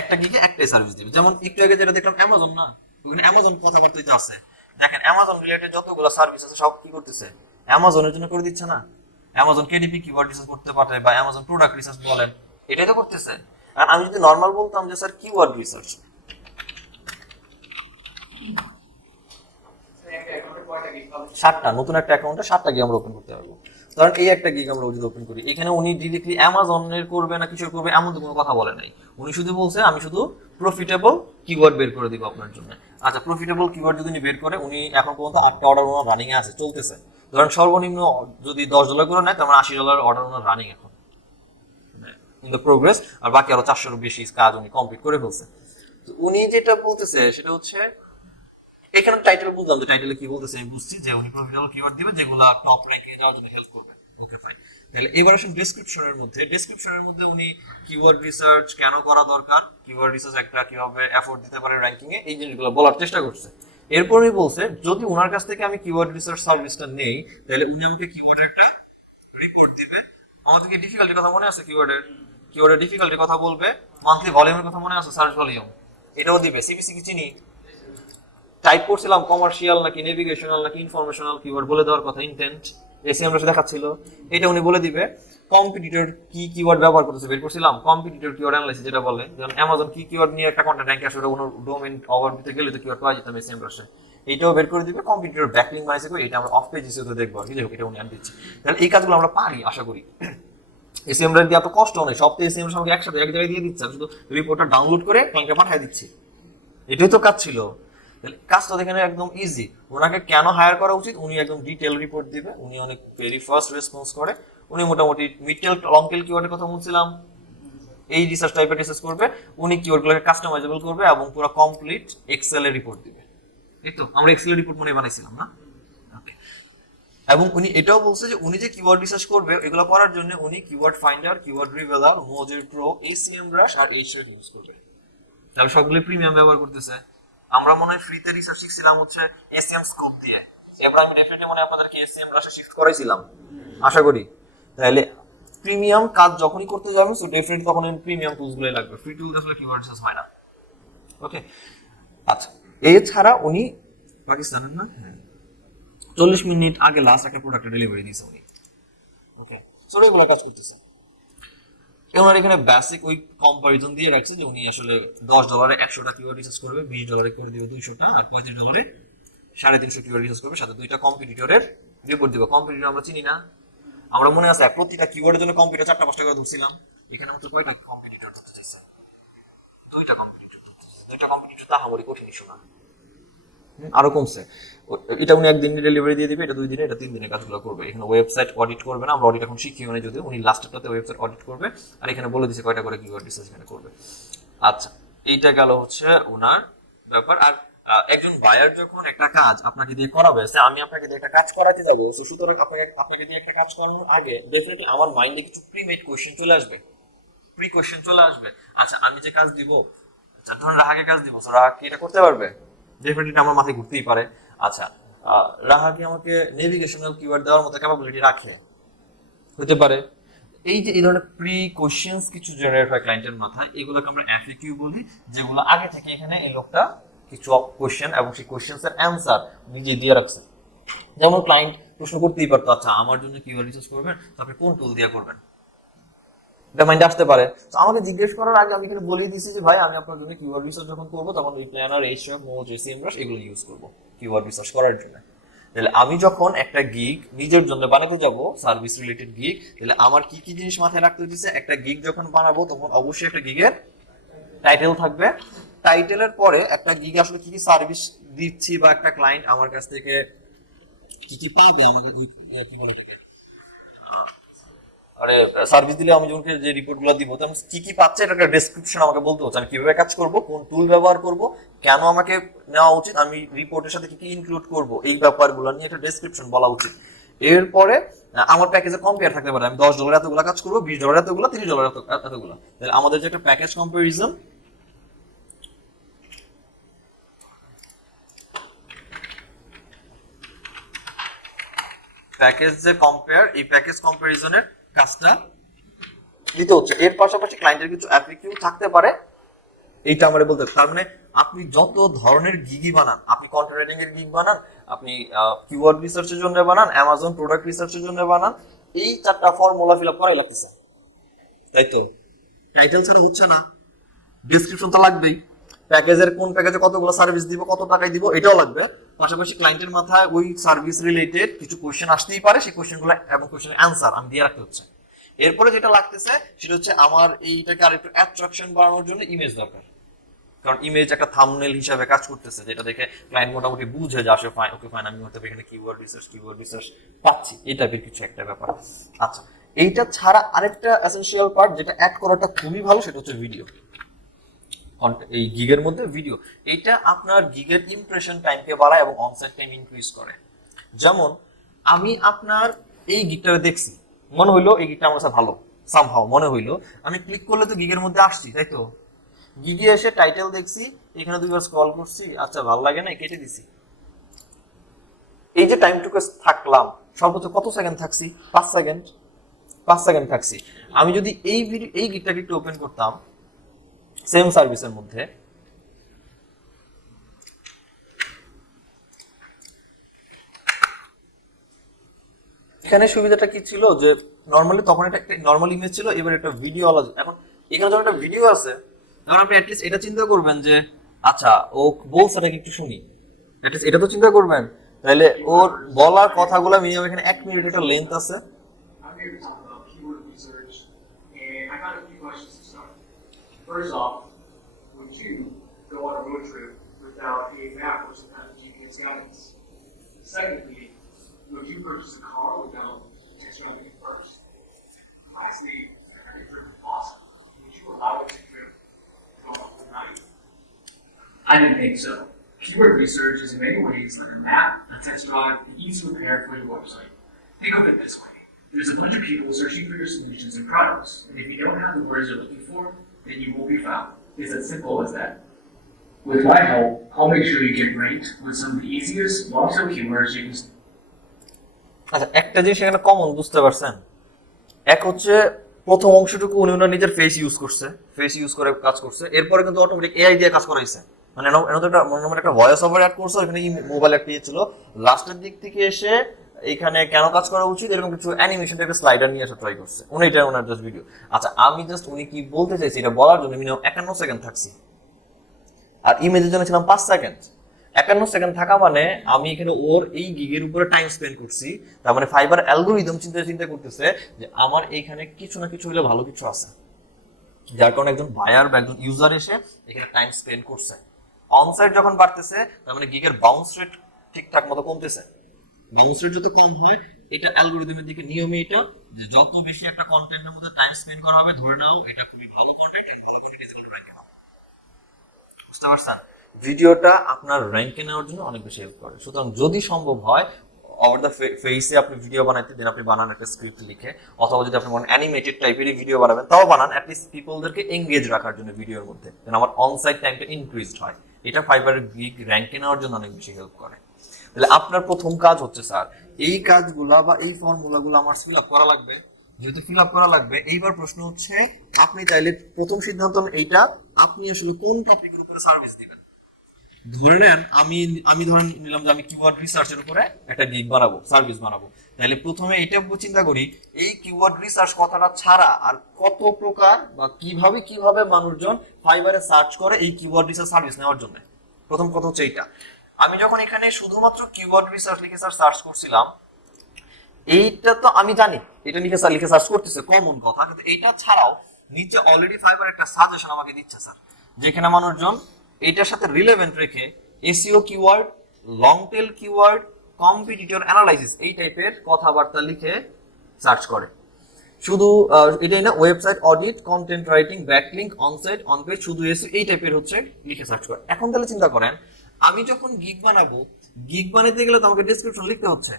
একটা গিগে একটাই সার্ভিস দিবে, যেমন একটু আগে যেটা দেখলাম অ্যামাজন না, ওখানে অ্যামাজন কথাবার্তাই আছে। দেখেন অ্যামাজন রিলেটেড যতগুলো সার্ভিস আছে সব কি করতেছে, অ্যামাজনের জন্য করে দিচ্ছে না। অ্যামাজন কেডিপি কিওয়ার্ড রিসার্চ করতে পারে বা অ্যামাজন প্রোডাক্ট রিসার্চ বলেন, এটাই তো করতেছে। আর আমি যদি নর্মাল বলতাম যে স্যার কিওয়ার্ড রিসার্চ, 7টা নতুন একটা অ্যাকাউন্টে 7টা গিগ আমরা ওপেন করতে পারবো। ধরেন এই একটা গিগ আমরা যদি ওপেন করি, এখানে উনি ডিরেক্টলি অ্যামাজনের করবে না কিছু করবে এমন তো কোনো কথা বলে নাই, উনি শুধু বলছে আমি শুধু প্রফিটেবল কিওয়ার্ড বের করে দিব আপনার জন্য। আচ্ছা, প্রফিটেবল কিওয়ার্ড যদি উনি বের করে, উনি এখন পর্যন্ত 8টা অর্ডার ওনার রানিং এ আছে, চলতেছে। ধরেন সর্বনিম্ন যদি $10 করে নেয় তার মানে $80 অর্ডার ওনার রানিং এখন ইন দ্য প্রোগ্রেস, আর বাকি আরো 400 বেশি কাজ উনি কমপ্লিট করে ফেলছে। উনি যেটা বলতেছে সেটা হচ্ছে, এখানে টাইটেল বুঝলাম যে টাইটেলে কি বলতেছে আমি বুঝছি যে উনি প্রফিটেবল কিওয়ার্ড দিবে যেগুলো টপ র‍্যাঙ্কে যাওয়ার জন্য হেল্প করবে। Okay fine. তাহলে এবার আসুন ডেসক্রিপশনের মধ্যে উনি কিওয়ার্ড রিসার্চ কেন করা দরকার, কিওয়ার্ড রিসার্চ একটা কিভাবে এফোর্ট দিতে পারে র‍্যাঙ্কিং এ, এই জিনিসগুলো বলার চেষ্টা করছে। এরপর উনি বলছে যদি ওনার কাছ থেকে আমি কিওয়ার্ড রিসার্চ সার্ভিসটা নেই তাহলে উনি আমাকে কিওয়ার্ডের একটা রিপোর্ট দিবে। আমাদেরকে ডিফিকাল্টির কথা মনে আছে, কিওয়ার্ডের ডিফিকাল্টির কথা বলবে, মান্থলি ভলিউমের কথা মনে আছে, সার্চ ভলিউম এটাও দিবে। সিবিসি কি চিনি, টাইপ করছিলাম কমার্শিয়াল নাকি নেভিগেশনাল নাকি ইনফরমেশনাল কিওয়ার্ড বলে দেওয়ার কথা, ইনটেন্ট এসিএম রাশে দেখাচ্ছিল, এটা উনি বলে দিবে। কম্পিটিটর কি কিওয়ার্ড ব্যবহার করতেছে বের করছিলাম, কম্পিটিটর কিওয়ার্ড অ্যানালাইসিস যেটা বলে, যেমন অ্যামাজন কি কিওয়ার্ড নিয়ে একটা কন্টেন্ট র‍্যাঙ্কে আসলে ওনার ডোমেইন ওভারভিউতে গেলে তো কিওয়ার্ড পাওয়া যেতাম এসিএম রাশে, এইটাও বের করে দিবে। কম্পিটিটর ব্যাকলিংক বানাইছে কই, এটা আমরা অফ পেজ হিসেবে দেখবো আর কি, এটা উনি আন দিচ্ছে। তাহলে এই কাজগুলো আমরা পারি আশা করি। এসিএম রাশ দিয়ে এত কষ্ট নেই, সব তো এসিএম রাশ আমাকে একসাথে এক জায়গায় দিয়ে দিচ্ছে, আমি শুধু রিপোর্টটা ডাউনলোড করে ক্লায়েন্টকে পাঠিয়ে দিচ্ছি, এটাই তো কাজ ছিল। কাজটা দেখেন একদম ইজি। ওনাকে কেন হায়ার করা উচিত, উনি একদম ডিটেল রিপোর্ট দিবে, উনি অনেক ভেরি ফাস্ট রেসপন্স করে, উনি মোটামুটি মিডটেল লংটেল কিওয়ার্ডের কথা বলছিলাম, এই রিসার্চ টাইপের রিসার্চ করবে, উনি কিওয়ার্ডগুলোকে কাস্টমাইজেবল করবে এবং পুরো কমপ্লিট এক্সেল এর রিপোর্ট দিবে। এই তো আমরা এক্সেল এর রিপোর্ট মনে বানাইছিলাম না। এবং উনি এটাও বলছে যে উনি যে কিওয়ার্ড রিসার্চ করবে এগুলো করার জন্য উনি কিওয়ার্ড ফাইন্ডার, কিওয়ার্ড রিভেলার, মোজের প্রো, এসিএম রাশ আর এইচআর ইউজ করবে। তাহলে সবগুলো প্রিমিয়াম ব্যবহার করতেছে। আমরা মনে হয় ফ্রিতে রিসার্চ শিখছিলাম হচ্ছে এসিএম স্কোপ দিয়ে, এবার আমি ডেফিনেটলি মনে হয় আপনাদেরকে এসিএম রাশে শিফট করাইছিলাম আশা করি। তাহলে প্রিমিয়াম কাজ যখনই করতে যাবেন সো ডেফিনেটলি তখন প্রিমিয়াম টুলসগুলোই লাগবে, ফ্রি টুল আসলে কিওয়ার্ড রিসার্চ হয় না। ওকে, আচ্ছা এছাড়া উনি পাকিস্তানের না? হ্যাঁ, 40 মিনিট আগে লাস্ট একটা প্রোডাক্ট ডেলিভারি দিয়েছে উনি। ওকে, সো এগুলো কাজ করতেছে। ওনার এখানে বেসিক ওই কম্পারিজন দিয়ে রাখছে যে উনি আসলে $10 100টা কিওয়ার্ড রিসার্চ করবে, $20 করে দিবে 200টা, আর $35 350 কিওয়ার্ড রিসার্চ করবে, সাথে 2টা কম্পিটিটরের রিপোর্ট দিবে। কম্পিটিটর আমরা চিনি না, আমরা মনে আছে প্রতিটা কিওয়ার্ডের জন্য কম্পিটিটর 4টা 5টা করে ধরছিলাম। এখানে মাত্র কয়টা কম্পিটিটর ধরতে চাইছে? 2টা কম্পিটিটর ধরতে চাইছে। 2টা কম্পিটিটর তাহামরি কঠিন ইস্যু না, আরো কমছে। এটা উনি একদিনে ডেলিভারি দিয়ে দিবে, এটা 2 দিনে, এটা 3 দিনে কাজগুলো করবে। এখানে ওয়েবসাইট অডিট করবে না, আমরা অডিট এখন শিখি মানে, যদি উনি লাস্টেরটাতে ওয়েবসাইট অডিট করবে, আর এখানে বলে দিছে কয়টা করে কিওয়ার্ড রিসার্চ এখানে করবে। আচ্ছা, এইটা গেল হচ্ছে ওনার ব্যাপার। আর একজন বায়ার যখন একটা কাজ আপনাকে দিয়ে করাবে, আমি আপনাকে দিয়ে একটা কাজ করাতে যাবো, সুতরাং আপনাকে দিয়ে একটা কাজ করানোর আগে ডেফিনেটলি আমার মাইন্ডে কিছু প্রিমেড কোশ্চেন চলে আসবে, প্রি কোশ্চেন চলে আসবে। আচ্ছা, আমি যে কাজ দিব, আচ্ছা ধরুন রাহাকে কাজ দিব, রাহা কি এটা করতে পারবে? ডেফিনেটলি আমার মাথায় ঘুরতেই পারে। আচ্ছা, রাহা কি আমাকে নেভিগেশনাল কিওয়ার্ড দেওয়ার মতো ক্যাপাবিলিটি রাখে? হতে পারে। এই যে এই ধরনের প্রি কোশ্চেন্স কিছু জেনারেট হয় ক্লায়েন্টের মাথায়, এগুলোকে আমরা এফএকিউ বলি, যেগুলো আগে থেকে এখানে এই লোকটা কিছু কোশ্চেন এবং সেই কোশ্চেন্স এর অ্যান্সার নিজে দিয়ে রাখছে। যেমন ক্লায়েন্ট প্রশ্ন করতেই পারতো, আচ্ছা আমার জন্য কিওয়ার্ড রিসার্চ করবেন, তো আপনি কোন টুল দিয়ে করবেন? এটা মাইন্ডে আসতে পারে। তো আমাকে জিজ্ঞেস করার আগে আমি এখানে বলেই দিয়েছি যে ভাই আমি আপনার জন্য কিওয়ার্ড রিসার্চ যখন করবো তখন ওই প্ল্যানার, এইচআর, মোজ, সিএমব্রাশ এগুলো ইউজ করবো কিওয়ার্ড রিসার্চ করার জন্য। তাহলে আমি যখন একটা গিগ নিজের জন্য বানাতে যাব, সার্ভিস রিলেটেড গিগ, তাহলে আমার কি কি জিনিস মাথায় রাখতে হচ্ছে? একটা গিগ যখন বানাবো তখন অবশ্যই একটা গিগের টাইটেল থাকবে। টাইটেলের পরে একটা গিগ আসলে কি কি সার্ভিস দিচ্ছি, বা একটা ক্লায়েন্ট আমার কাছ থেকে কি কি পাবে, আমাকে ওই কি বলে আরে সার্ভিস দিলে আমি যখন যে রিপোর্টগুলো দিব, তখন কি কি পাচ্ছে এটা একটা ডেসক্রিপশন আমাকে বলতে হচ্ছে। আমি কিভাবে কাজ করব, কোন টুল ব্যবহার করব, কেন আমাকে নেওয়া উচিত, আমি রিপোর্টের সাথে কি কি ইনক্লুড করব, এই ব্যাপারগুলো নিয়ে একটা ডেসক্রিপশন বলা উচিত। এরপরে আমার প্যাকেজে কম্পেয়ার থাকতে পারে, আমি $10 এতগুলো কাজ করবো, $20 এতগুলো, $30 এতগুলো। তাহলে আমাদের যে একটা প্যাকেজ কম্পারিজন, প্যাকেজ যে কম্পেয়ার, এই প্যাকেজ কম্পারিজনের কাজটা দিতে হচ্ছে। এর পাশাপাশি ক্লায়েন্টের কিছু অ্যাফিকিউ থাকতে পারে, এইটা আমরা বলতে। তার মানে আপনি যত ধরনের গিগই বানান, আপনি কন্টেন্ট রাইটিং এর গিগ বানান, আপনি কিওয়ার্ড রিসার্চের জন্য বানান, অ্যামাজন প্রোডাক্ট রিসার্চের জন্য বানান, এই 4টা ফর্মুলা ফিল আপ করাই লাগতেছে, তাই তো? টাইটেল ছাড়া হচ্ছে না, ডেসক্রিপশন তো লাগবেই, প্যাকেজের কোন প্যাকেজে কতগুলো সার্ভিস দিব, কত টাকায় দিব, এটাও লাগবে। পাশাপাশি ক্লায়েন্টের মাথায় ওই সার্ভিস রিলেটেড কিছু কোশ্চেন আসতেই পারে, সেই কোশ্চেনগুলো এবং কোশ্চেনের অ্যান্সার আমি দিয়ে রাখতে হচ্ছে। এরপরে যেটা লাগতেছে সেটা হচ্ছে আমার এইটাকে আরেকটু অ্যাট্রাকশন বাড়ানোর জন্য ইমেজ দরকার, কারণ ইমেজ একটা থাম্বনেল হিসাবে কাজ করতেছে, যেটা দেখে ক্লায়েন্ট মোটামুটি বুঝে যে আসলে ফাইন, ওকে ফাইন, আমি হয়তো এখানে কিওয়ার্ড রিসার্চ পাচ্ছি, এই টাইপের কিছু একটা ব্যাপার। আচ্ছা, এইটা ছাড়া আরেকটা এসেনশিয়াল পার্ট যেটা অ্যাড করাটা খুবই ভালো, সেটা হচ্ছে ভিডিও। এই গিগের মধ্যে ভিডিও, এটা আপনার গিগের ইমপ্রেশন টাইমকে বাড়ায় এবং অনসাইট টাইম ইনক্রিজ করে। যেমন আমি আপনার এই গিগটাকে দেখছি, মনে হইলো এই গিগটা আমার কাছে ভালো, সামহাও মনে হইলো, আমি ক্লিক করলে তো গিগের মধ্যে আসছি, তাই তো? গিগে এসে টাইটেল দেখছি, এখানে 2বার স্ক্রল করছি, আচ্ছা ভালো লাগে না, কেটে দিছি। এই যে টাইমটুকু থাকলাম, সর্বোচ্চ কত সেকেন্ড থাকছি? 5 সেকেন্ড, 5 সেকেন্ড থাকছি। আমি যদি এই ভিডিও, এই গিগটাকে একটু ওপেন করতাম সেম সার্ভিসের মধ্যে, এখানে সুবিধাটা কি ছিল যে নরমালি তখন এটা একটা নরমাল ইমেজ ছিল, এবার একটা ভিডিও আলাদা। এখন এখানে যখন একটা ভিডিও আছে, তখন আপনি অ্যাটলিস্ট এটা চিন্তা করবেন যে আচ্ছা ও বলছে নাকি একটু শুনি, অ্যাটলিস্ট এটা তো চিন্তা করবেন। তাহলে ওর বলার কথাগুলো মিনিমাম এখানে 1 মিনিট একটা লেন্থ আছে। First off, would you go on a road trip without a map or some kind of GPS guidance? Secondly, would you purchase a car without test driving it first? Lastly, if you're possible, would you allow it to trip go overnight? I didn't think so. Keyword research is in many ways like a map, a test drive, and easy repair for your website. Think of it this way. There's a bunch of people searching for your solutions and products, and if you don't have the words you're looking for, then you won't be found. It's as simple as that. With my help, I'll make sure you get ranked with some of the easiest long-tail keywords you can. আচ্ছা, একটা জিনিস এখানে common বুঝতে পারছেন, এক হচ্ছে প্রথম অংশটুকু উনি ওনার নিজের ফেস ইউজ করছে, ফেস ইউজ করে কাজ করছে, এরপরে কিন্তু অটোমেটিক এআই দিয়ে কাজ করাইছে। মানে এর মধ্যে একটা মনে একটা ভয়েস ওভার অ্যাড করছো, এখানে মোবাইল একটা ছিল, লাস্টের দিক থেকে এসে এখানে কেন কাজ করা উচিত এরকম কিছু অ্যানিমেশন একটা স্লাইডার নিয়ে আসা ট্রাই করছে উনি, এটা ওনার জাস্ট ভিডিও। আচ্ছা আমি জাস্ট উনি কি বলতে চাইছি এটা বলার জন্য মিনিমাম 51 সেকেন্ড থাকছি, আর ইমেজের জন্য ছিলাম 5 সেকেন্ড। 51 সেকেন্ড থাকা মানে আমি এখানে ওর এই গিগের উপরে টাইম স্পেন্ড করছি, তার মানে ফাইবার অ্যালগোরিদম চিন্তা করতেছে যে আমার এইখানে কিছু না কিছু হলে ভালো কিছু আছে, যার কারণে একজন বায়ার বা একজন ইউজার এসে এখানে টাইম স্পেন্ড করছে। অনসাইট যখন বাড়তেছে তার মানে গিগের বাউন্স রেট ঠিকঠাক মতো কমতেছে, বাউন্স রেট যত কম হয় এটা অ্যালগোরিদমের দিকে নিয়মে এটা যে যত বেশি একটা কন্টেন্টের মধ্যে টাইম স্পেন্ড করা হবে, ধরে নাও এটা খুবই ভালো কন্টেন্ট, ভালো content is equal to rank now. বুঝতে পারছেন? ভিডিওটা আপনার র্যাঙ্কে নেওয়ার জন্য অনেক বেশি হেল্প করে। সুতরাং যদি সম্ভব হয় ওভার দ্য ফেসে আপনি ভিডিও বানাইতে দেন, আপনি বানান একটা স্ক্রিপ্ট লিখে, অথবা যদি আপনি মনে অ্যানিমেটেড টাইপেরই ভিডিও বানাবেন তাও বানান, অ্যাটলিস্ট পিপলদেরকে এঙ্গেজ রাখার জন্য ভিডিওর মধ্যে, যেন আমার অনসাইট টাইমটা ইনক্রিজড হয়। এটা ফাইবারের গিগ র্যাঙ্কে নেওয়ার জন্য অনেক বেশি হেল্প করে। তাহলে আপনার প্রথম কাজ হচ্ছে স্যার এই কাজগুলা বা এই ফর্মুলাগুলো আমার ফিল আপ করা লাগবে। যেহেতু ফিল আপ করা লাগবে, এইবার প্রশ্ন হচ্ছে আপনি চাইলে প্রথম সিদ্ধান্ত এইটা আপনি আসলে কোন টপিকের উপরে সার্ভিস দিবেন। ধরে নেন আমি ধরে নিলাম যে আমি কিওয়ার্ড রিসার্চের উপরে একটা গিগ বানাবো, সার্ভিস বানাবো। তাহলে প্রথমে এটা চিন্তা করি এই কিওয়ার্ড রিসার্চ কথাটা ছাড়া আর কত প্রকার বা কিভাবে মানুষজন ফাইবারে সার্চ করে এই কিওয়ার্ড রিসার্চ সার্ভিস নেওয়ার জন্য। প্রথম কথা হচ্ছে এইটা। আমি যখন এখানে শুধুমাত্র কিওয়ার্ড রিসার্চ লিখে সার্চ করছিলাম, এইটা তো আমি জানি এটা লিখে সার্চ করতেছে কমন কথা, কিন্তু এইটা ছাড়াও নিচে অলরেডি ফাইবার একটা সাজেশন আমাকে দিচ্ছে স্যার, যেখানে মানুষজন এটার সাথে রিলেভেন্ট রেখে SEO keyword, long tail keyword, competitor analysis এই টাইপের কথাবার্তা লিখে সার্চ করে। শুধু এটাই না, website audit, content writing, backlink, onsite, onpage, শুধু এসইও এই টাইপের হচ্ছে লিখে সার্চ করে। এখন তাহলে চিন্তা করেন আমি যখন গিগ বানাবো, গিগ বানাতে গেলে তো আমাকে ডেসক্রিপশন লিখতে হচ্ছে,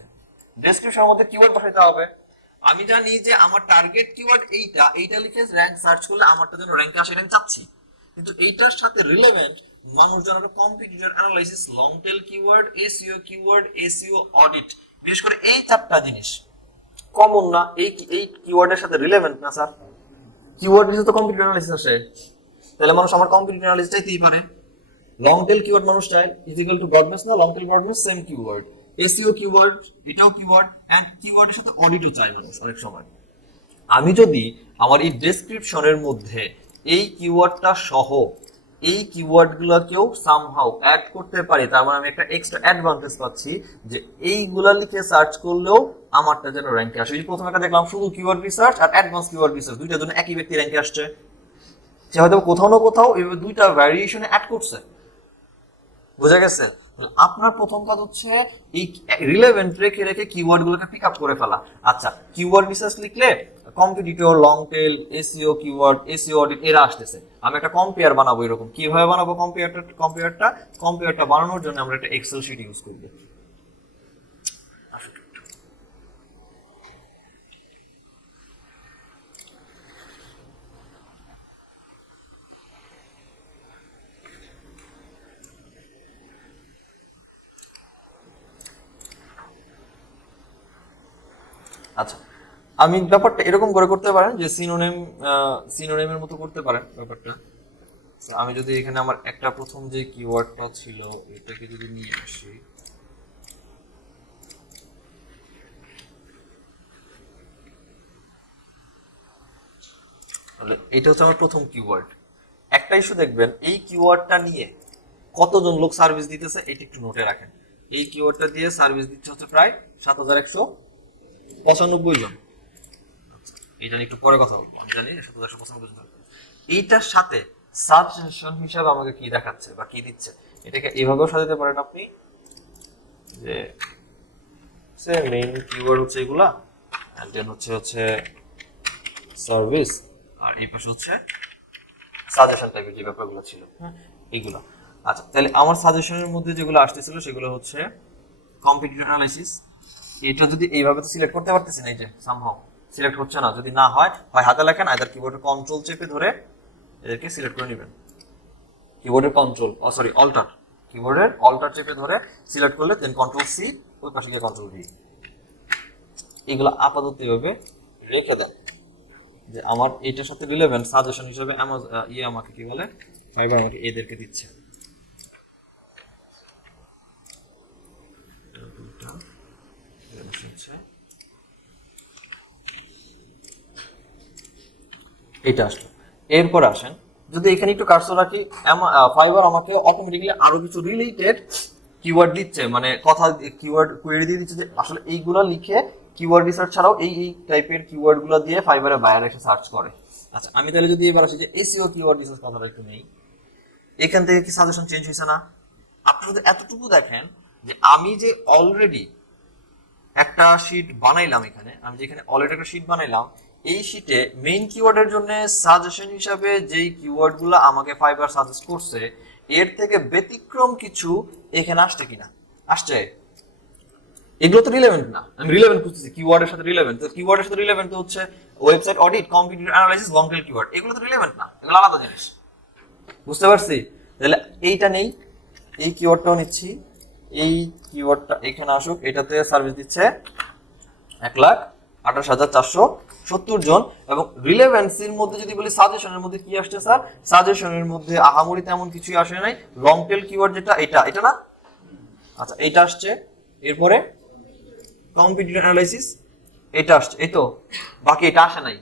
ডেসক্রিপশনের মধ্যে কিওয়ার্ড বসাইতে হবে। আমি জানি যে আমার টার্গেট কিওয়ার্ড এইটা লিখে র্যাঙ্ক সার্চ করলে আমারটা যেন র্যাঙ্কে আসে, এটা চাচ্ছি, কিন্তু এইটার সাথে রিলেভেন্ট মানুষজন competitor analysis, long tail keyword, SEO audit, বিশেষ করে এই চারটা জিনিস কমন না, এই কিওয়ার্ডের সাথে রিলেভেন্ট না স্যার। কিওয়ার্ড নিচে তো কম্পিটিটর অ্যানালাইসিস আসে, তাহলে মানুষ আমার কম্পিটিটর অ্যানালাইসিস চাইতেই পারে। লং টেল কিওয়ার্ড মানুষ চায়, ইজ ইকুয়াল টু ব্রডনেস না, long tail broadness same keyword, SEO keyword এটাও কিওয়ার্ড, এন্ড কিওয়ার্ডের সাথে অডিটও চায় মানুষ অনেক সময়। আমি যদি আমার এই ডেসক্রিপশনের মধ্যে এই কিওয়ার্ডটা সহ এই কিওয়ার্ডগুলোকেও সামহাউ অ্যাড করতে পারি, তার মানে আমি একটা এক্সট্রা অ্যাডভান্টেজ পাচ্ছি যে এইগুলা লিখে সার্চ করলেও আমারটা যেন র্যাঙ্কে আসে। প্রথমে একটা দেখলাম শুধু কিওয়ার্ড রিসার্চ আর অ্যাডভান্স কিওয়ার্ড রিসার্চ, দুইটার জন্য একই ব্যক্তি র্যাঙ্কে আসছে, সে হয়তো কোথাও না কোথাও এইভাবে দুইটা ভ্যারিয়েশনে অ্যাড করছে। বুঝা গেছে? আপনার প্রথম কাজ হচ্ছে এই রিলেভেন্ট রেখে কিওয়ার্ডগুলোকে পিক আপ করে ফেলা। আচ্ছা কিওয়ার্ড রিসার্চ লিখলে competitor, long tail, SEO keyword, SEO audit এরা আসতেছে, আমি একটা কম্পেয়ার বানাবো। এরকম কিভাবে বানাবো কম্পেয়ারটা বানানোর জন্য আমরা একটা এক্সেল শিট ইউজ করব। আচ্ছা আমি ব্যাপারটা এরকম করে করতে পারেন যে সিনোনিমের মতো করতে পারেন ব্যাপারটা। আমি যদি এখানে আমার একটা প্রথম যে কিওয়ার্ডটা ছিল এটাকে যদি নিয়ে আসি, তাহলে এটা হচ্ছে আমার প্রথম কিওয়ার্ড। একটা ইস্যু দেখবেন এই কিওয়ার্ডটা নিয়ে কতজন লোক সার্ভিস দিতেছে এটা একটু নোটে রাখেন। এই কিওয়ার্ডটা দিয়ে সার্ভিস দিচ্ছে হচ্ছে প্রায় 7195 জন। এটা নিয়ে একটু পরে কথা বলবো, আমি জানি 7195 জন। এইটার সাথে সাবসেশন হিসাবে আমাকে কি দেখাচ্ছে বা কি দিচ্ছে, এটাকে এভাবেও সাজাতে পারেন আপনি যে মেইন কিওয়ার্ড হচ্ছে এগুলা, এন্ড দেন হচ্ছে সার্ভিস, আর এই পাশে হচ্ছে সাজেশন টাইপের যে ব্যাপারগুলো ছিল, হ্যাঁ এগুলা। আচ্ছা তাহলে আমার সাজেশনের মধ্যে যেগুলো আসতেছিল সেগুলো হচ্ছে কম্পিটিটর অ্যানালাইসিস। এটা যদি এইভাবে তো সিলেক্ট করতে পারতেছি না, এই যে সামহাউ সিলেক্ট হচ্ছে না, যদি না হয় হাতে লেখেন, আইদার কিবোর্ডের কন্ট্রোল চেপে ধরে এদেরকে সিলেক্ট করে নেবেন। কিবোর্ডের অল্টার চেপে ধরে সিলেক্ট করলে দেন কন্ট্রোল সি, ওই পাশে গিয়ে কন্ট্রোল ভি। এগুলো আপাতত এইভাবে রেখে দেন যে আমার এটার সাথে রিলেভেন্ট সাজেশন হিসেবে আমাকে কি বলে ফাইবার আমাকে এদেরকে দিচ্ছে। এটা আসলো। এরপর আসেন, যদি এখানে একটু কার্সর রাখি, ফাইবার আমাকে অটোমেটিক্যালি আরো কিছু রিলেটেড কিওয়ার্ড দিচ্ছে, মানে কথা কিওয়ার্ড কোয়েরি দিয়ে দিচ্ছে যে আসলে এইগুলা লিখে কিওয়ার্ড রিসার্চ ছাড়াও এই টাইপের কিওয়ার্ড গুলো দিয়ে ফাইবারে বাইরে এসে সার্চ করে। আচ্ছা, আমি তাহলে যদি এবার আসি যে এসইও কিওয়ার্ড রিসার্চ কথাটা একটু নেই, এখান থেকে কি সাজেশন চেঞ্জ হয়েছে না? আপনারা যদি এতটুকু দেখেন যে আমি যে অলরেডি একটা শীট বানাইলাম, এখানে আমি যেখানে অলরেডি একটা শীট বানাইলাম, এই শীটে মেইন কিওয়ার্ডের জন্য সাজেশন হিসাবে যেই কিওয়ার্ডগুলো আমাকে ফাইবার সাজেস্ট করছে এর থেকে ব্যতিক্রম কিছু এখানে আসছে কিনা? আসছে। এগুলো তো রিলেভেন্ট না, আমি রিলেভেন্ট খুঁজতেছি কিওয়ার্ডের সাথে রিলেভেন্ট। তো কিওয়ার্ডের সাথে রিলেভেন্ট তো হচ্ছে website audit, competitive analysis, long tail keyword. এগুলো তো রিলেভেন্ট না, এগুলো আলাদা জিনিস। বুঝতে পারছি? তাহলে এইটা নেই, এই কিওয়ার্ডটাও নিচ্ছি, এই কিওয়ার্ডটা এখানে আসুক। এটাতে সার্ভিস দিচ্ছে 1,28,470 জন। এবং রিলেভেন্সির মধ্যে যদি বলি সাজেশনের মধ্যে কি আসছে স্যার, সাজেশনের মধ্যে আহামরি তেমন কিছুই আসে নাই। লং টেল কিওয়ার্ড যেটা, এটা না? আচ্ছা, এইটা আসছে। এরপরে কম্পিটিটিভ অ্যানালাইসিস এটা আসছে, এই তো। বাকি এটা আসে নাই,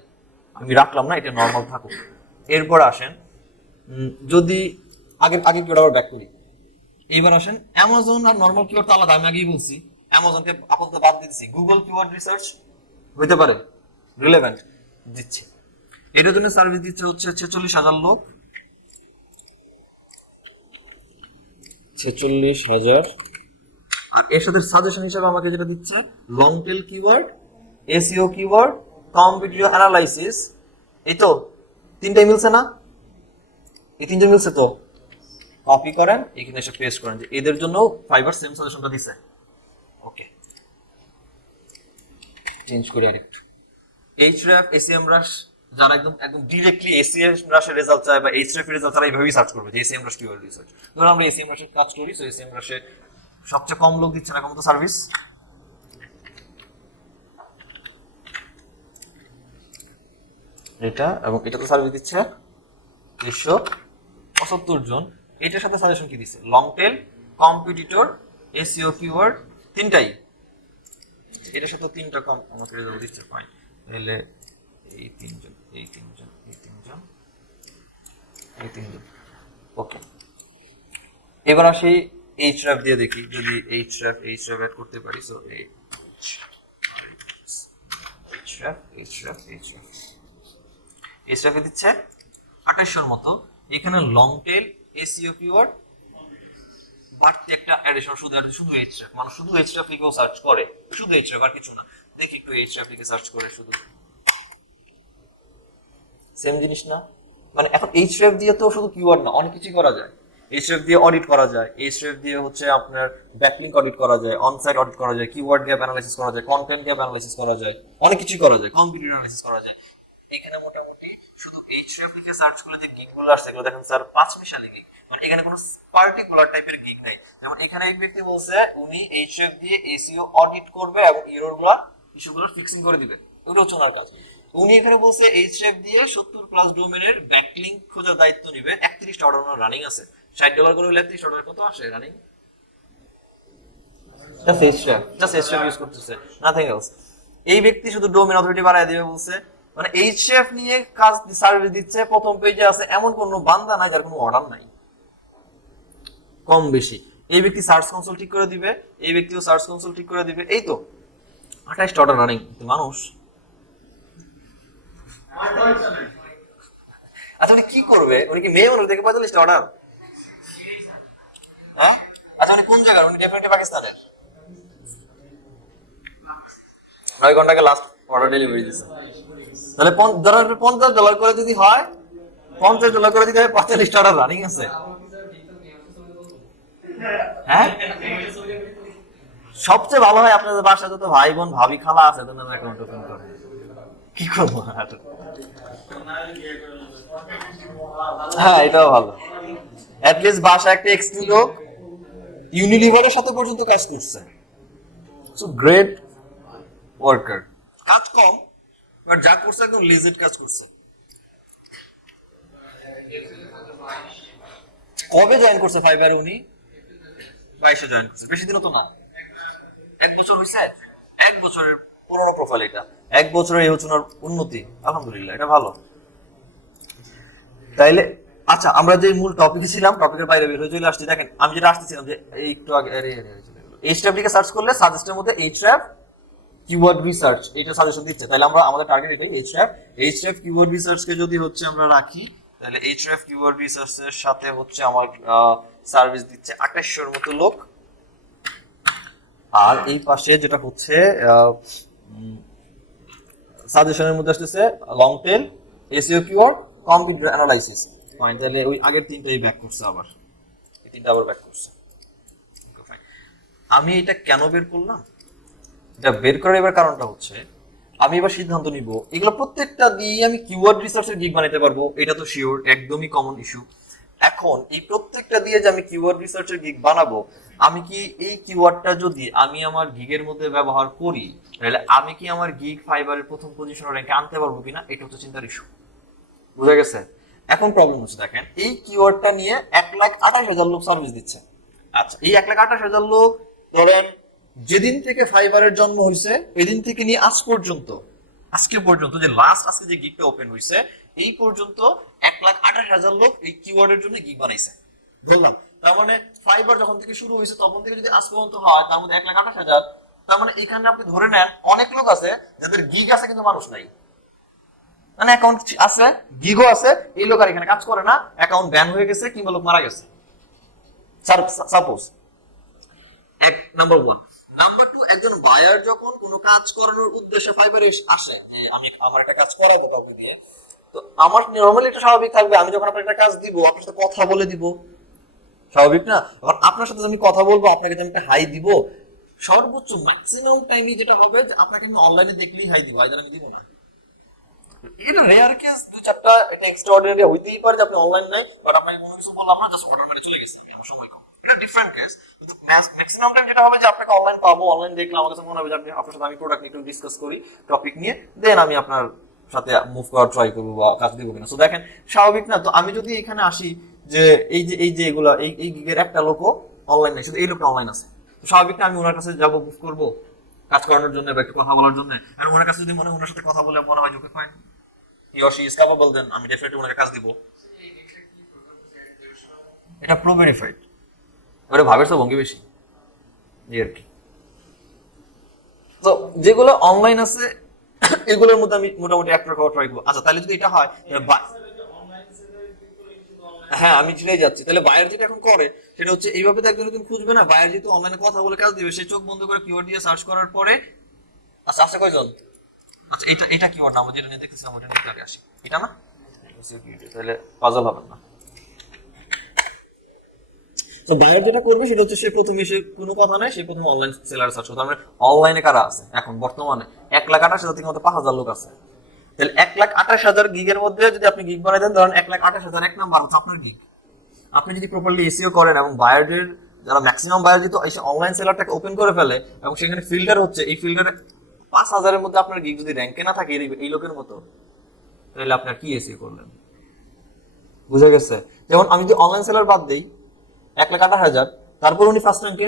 আমি রাখলাম না, এটা নর্মাল থাকুক। এরপর আসেন, যদি আগের কিওয়ার্ড আবার ব্যাক করি, এইবার আসেন অ্যামাজন আর নরমাল কিওয়ার্ড তো আলাদা, আমি আগেই বলছি। অ্যামাজনকে আপাতত বাদ দিচ্ছি, গুগল কিওয়ার্ড রিসার্চ হইতে পারে রিলেভেন্ট দিচ্ছে। এটার জন্য সার্ভিস দিচ্ছে হচ্ছে 46,000 লোক, 46,000। আর এর সাথে সাজেশন হিসেবে আমাকে যেটা দিচ্ছে long tail keyword, SEO keyword, competitive analysis. এই তো তিনটাই মিলছে না? এই তিনজন মিলছে তো। কপি করেন, এখানে এসে পেস্ট করেন যে এদের জন্য ফাইবার সেম সাজেশনটা দিছে। ওকে, চেঞ্জ করি আরেকটু। এইচরেফ, এসইএমরাশ, যারা একদম ডাইরেক্টলি এসইএমরাশের রেজাল্ট চায় বা এইচরেফ এর রেজাল্ট, তারা এইভাবেই সার্চ করবে যে এসইএমরাশ কিওয়ার্ড রিসার্চ। ধরুন আমরা এসইএমরাশের কাজ করি, সো এসইএমরাশে সবচেয়ে কম লোক দিচ্ছে না কম তো সার্ভিস, এটা, এবং এটা তো সার্ভিস দিচ্ছে 375 জন। এটার সাথে সাজেশন কি দিছে? Long tail, competitor, SEO keyword, তিনটাই। এটার সাথে তিনটা কম আমাকে রেজাল্ট দিচ্ছে ফাইন। তাহলে এই তিনজন, এই তিনজন, এই তিনজন, এই তিনজন। ওকে, এবার আসি এইচরেফ দিয়ে দেখি, যদি এইচরেফ অ্যাড করতে পারি। সো এইচরেফ দিচ্ছে 2800 মতো। এখানে লং টেল, এসইও কিওয়ার্ড, বাড়তি একটা অ্যাডিশন, শুধু এইচরেফ। মানুষ শুধু এইচরেফ লিখেও সার্চ করে, শুধু এইচরেফ আর কিছু না। দেখি একটু এইচরেফ লিখে সার্চ করে, শুধু সেম জিনিস না? মানে এখন এইচরেফ দিয়ে তো শুধু কিওয়ার্ড না, অনেক কিছুই করা যায়। এইচরেফ দিয়ে অডিট করা যায়, এইচরেফ দিয়ে হচ্ছে আপনার ব্যাকলিংক অডিট করা যায়, অনসাইট অডিট করা যায়, কিওয়ার্ড গ্যাপ অ্যানালাইসিস করা যায়, কন্টেন্ট গ্যাপ অ্যানালাইসিস করা যায়, অনেক কিছুই করা যায়, কম্পিটিটিভ অ্যানালাইসিস করা যায়। এখানে মোটামুটি শুধু এইচরেফ লিখে সার্চ করলে যে গিগগুলো আসছে এগুলো দেখেন স্যার 5 মিশালি গিগ। মানে এখানে কোনো পার্টিকুলার টাইপের গিগ নাই। যেমন এখানে এক ব্যক্তি বলছে উনি এইচরেফ দিয়ে এসইও অডিট করবে এবং এররগুলো ইস্যুগুলো ফিক্সিং করে দিবে, ওটা হচ্ছে ওনার কাজ। উনি এখানে বলছে এইচরেফ দিয়ে 70+ ডোমেনের ব্যাকলিংক খোঁজার দায়িত্ব নিবে। 31টা অর্ডার রানিং আছে, $60 করে হলে 31 অর্ডার কত আসে রানিং? জাস্ট এইচরেফ ইউজ করতেছে, নাথিং এলস। এই ব্যক্তি শুধু ডোমেন অথরিটি বাড়ায় দিবে বলছে। মানে এইচরেফ নিয়ে কাজ সার্ভিস দিচ্ছে, প্রথম পেজে আছে, এমন কোনো বান্দা নাই যার কোনো অর্ডার নাই কম বেশি। এই ব্যক্তি সার্চ কনসোল ঠিক করে দিবে, এই ব্যক্তিও সার্চ কনসোল ঠিক করে দিবে। এই তো 28টা অর্ডার রানিং। মানুষ আচ্ছা উনি কি করবে? উনি কি মেয়ে মানুষ দেখে 45টা অর্ডার? হ্যাঁ, আচ্ছা উনি কোন জায়গার? উনি ডেফিনেটলি পাকিস্তানের। 9 ঘন্টাকে লাস্ট অর্ডার ডেলিভারি দিচ্ছে। তাহলে ধরেন $50 করে যদি হয়, $50 করে দিতে হয়, 45টা অর্ডার রানিং আছে। হ্যাঁ, সবচেয়ে ভালো হয় আপনাদের বাসায় যত ভাই বোন ভাবি খালা আছে তাদের অ্যাকাউন্ট ওপেন করে। কি করবো? হ্যাঁ, এটাও ভালো। অ্যাটলিস্ট বাসা একটা এক্সট্রি লোক ইউনিলিভারের সাথে পর্যন্ত কাজ করছে। সো গ্রেট ওয়ার্কার, কাজ কম বাট যা করছে একদম লিজিট কাজ করছে। কবে জয়েন করছে ফাইবারে উনি? 22-এ জয়েন করছে, বেশি দিনও তো না, 1 বছর হয়েছে। 1 বছরের পুরনো প্রোফাইল এটা, 1 বছরের এই হচ্ছে ওনার উন্নতি। আলহামদুলিল্লাহ, এটা ভালো। তাইলে আচ্ছা, আমরা যে মূল টপিকে ছিলাম, টপিকের বাইরে বের হয়ে চলে আসছি। দেখেন আমি যেটা আসতেছিলাম যে এই একটু আগে এইচট্যাব লিখে সার্চ করলে সাজেস্টের মধ্যে এইচট্যাব কিওয়ার্ড রিসার্চ এটা সাজেশন দিচ্ছে। তাহলে আমরা আমাদের টার্গেট এটাই, এইচট্যাব কিওয়ার্ড রিসার্চকে যদি হচ্ছে আমরা রাখি, তাহলে এইচট্যাব কিওয়ার্ড রিসার্চের সাথে হচ্ছে আমার সার্ভিস দিচ্ছে 2800 মতো লোক। আর এই পাশে যেটা হচ্ছে সাজেশনের মধ্যে আসতেছে long tail, SEO keyword, computer analysis point. তাহলে ওই আগের তিনটাই ব্যাক করছে, আবার এই তিনটা আবার ব্যাক করছে। আমি এটা কেন বের করলাম, এটা বের করার এবার কারণটা হচ্ছে আমি এবার সিদ্ধান্ত নিব এগুলো প্রত্যেকটা দিয়ে আমি কিওয়ার্ড রিসার্চের গিগ বানাতে পারবো, এটা তো শিওর, একদমই কমন ইস্যু। এখন এই প্রত্যেকটা দিয়ে যে আমি কিওয়ার্ড রিসার্চের গিগ বানাবো, আমি কি এই কিওয়ার্ডটা যদি আমি আমার গিগের মধ্যে ব্যবহার করি, তাহলে আমি কি আমার গিগ ফাইবারের প্রথম পজিশন র্যাঙ্কে আনতে পারবো কিনা, এটা হচ্ছে চিন্তার ইস্যু। বুঝা গেছে? এখন প্রবলেম হচ্ছে, দেখেন এই কিওয়ার্ডটা নিয়ে 1,28,000 লোক সার্ভিস দিচ্ছে। আচ্ছা, এই 1,28,000 লোক ধরেন যেদিন থেকে ফাইবারের জন্ম হয়েছে ওই দিন থেকে নিয়ে আজ পর্যন্ত, আজকে পর্যন্ত যে লাস্ট আজকে যে গিগটা ওপেন হয়েছে এই পর্যন্ত 1,28,000 লোক এই কিওয়ার্ডের জন্য গিগ বানাইছে ধরলাম। তার মানে ফাইবার যখন থেকে শুরু হয়েছে তখন থেকে যদি আজ পর্যন্ত হয়, তার মধ্যে 1,28,000, তার মানে এখানে আপনি ধরে নেন অনেক লোক আছে যাদের গিগ আছে কিন্তু মানুষ নাই, মানে অ্যাকাউন্ট আছে, গিগও আছে, এই লোক আর এখানে কাজ করে না, অ্যাকাউন্ট ব্যান হয়ে গেছে কিংবা লোক মারা গেছে। সাপোজ এক নাম্বার 1। নাম্বার 2, একজন বায়ার যখন কোনো কাজ করানোর উদ্দেশ্যে ফাইবারে আসে যে আমি আমার একটা কাজ করাবো কাউকে দিয়ে, তো আমার নরমালি এটা স্বাভাবিক থাকবে, আমি যখন আপনার একটা কাজ দিব আপনার সাথে কথা বলে দিব, স্বাভাবিক না? এখন আপনার সাথে আমি কথা বলবো, আপনাকে আমি একটা হাই দিব, সর্বোচ্চ ম্যাক্সিমাম টাইমই যেটা হবে যে আপনাকে আমি অনলাইনে দেখলেই হাই দিব, আইদার আমি দিব না। এটা রেয়ার কেস, দু চারটা এটা এক্সট্রাঅর্ডিনারি হইতেই পারে যে আপনি অনলাইন নাই, বাট আপনাকে কোনো কিছু বললাম না, জাস্ট অর্ডার মেরে চলে গেছে, আমার সময় কম, এটা ডিফারেন্ট কেস। কিন্তু ম্যাক্সিমাম টাইম যেটা হবে যে আপনাকে অনলাইন পাবো, অনলাইন দেখলে আমার কাছে মনে হবে যে আপনি আপনার সাথে আমি প্রোডাক্ট নিয়ে একটু ডিসকাস করি, টপিক নিয়ে, দেন আমি আপনার সাথে মুভ করার ট্রাই করবো বা কাজ দিব কিনা। সো দেখেন স্বাভাবিক না? তো আমি যদি এখানে আসি যে এই যে এগুলা এই গিগের একটা লোকও অনলাইন নাই, শুধু এই লোকটা অনলাইন আছে, তো স্বাভাবিক না আমি ওনার কাছে যাবো মুভ করবো কাজ করানোর জন্য বা একটু কথা বলার জন্য। আর ওনার কাছে যদি ওনার সাথে কথা বলে মনে হয় যে okay fine, he or she is capable, then আমি ডেফিনেটলি ওনাকে কাজ দিব। এটা প্রো ভেরিফাইড, ওটা ভাবের তো ভঙ্গি বেশি এই আর কি। তো যেগুলো অনলাইন আছে এগুলোর মধ্যে আমি মোটামুটি একটা খাওয়া ট্রাই করবো। আচ্ছা, তাহলে যদি এটা হয়, হ্যাঁ আমি সেটাই যাচ্ছি, তাহলে বায়ার যেটা এখন করে সেটা হচ্ছে এইভাবে তো একজন খুঁজবে না, বায়ার যেহেতু অনলাইনে কথা বলে কাজ দিবে, সে চোখ বন্ধ করে কিওয়ার্ড দিয়ে সার্চ করার পরে, আচ্ছা আসছে কয়জন, আচ্ছা এটা কিওয়ার্ড নাম যেটা নিয়ে দেখতেছিলাম ওটা নিয়ে আগে আসি, এটা না, তাহলে পাজল হবে না। তো বায়ার যেটা করবে সেটা হচ্ছে সে প্রথমে এসে কোনো কথা নাই, সে প্রথমে অনলাইন সেলার সার্চ করবে। মানে অনলাইনে কারা আছে এখন বর্তমানে 1,28,000 থেকে মতো 5,000 লোক আছে। তাহলে 1,28,000 গিগের মধ্যে যদি আপনি গিগ বানাই দেন, ধরেন 1,28,000 এক নাম্বার হচ্ছে আপনার গিগ। আপনি যদি প্রপারলি এসইও করেন এবং বায়ারদের যারা ম্যাক্সিমাম বায়ার যেহেতু এসে অনলাইন সেলারটাকে ওপেন করে ফেলে এবং সেখানে ফিল্টার হচ্ছে, এই ফিল্টারে 5,000-এর মধ্যে আপনার গিগ যদি র্যাঙ্কে না থাকে এই লোকের মতো, তাহলে আপনার কি এসইও করলেন? বুঝা গেছে? যেমন আমি যদি অনলাইন সেলার বাদ দেই 1,28,000, তারপর উনি ফার্স্ট র্যাঙ্কে,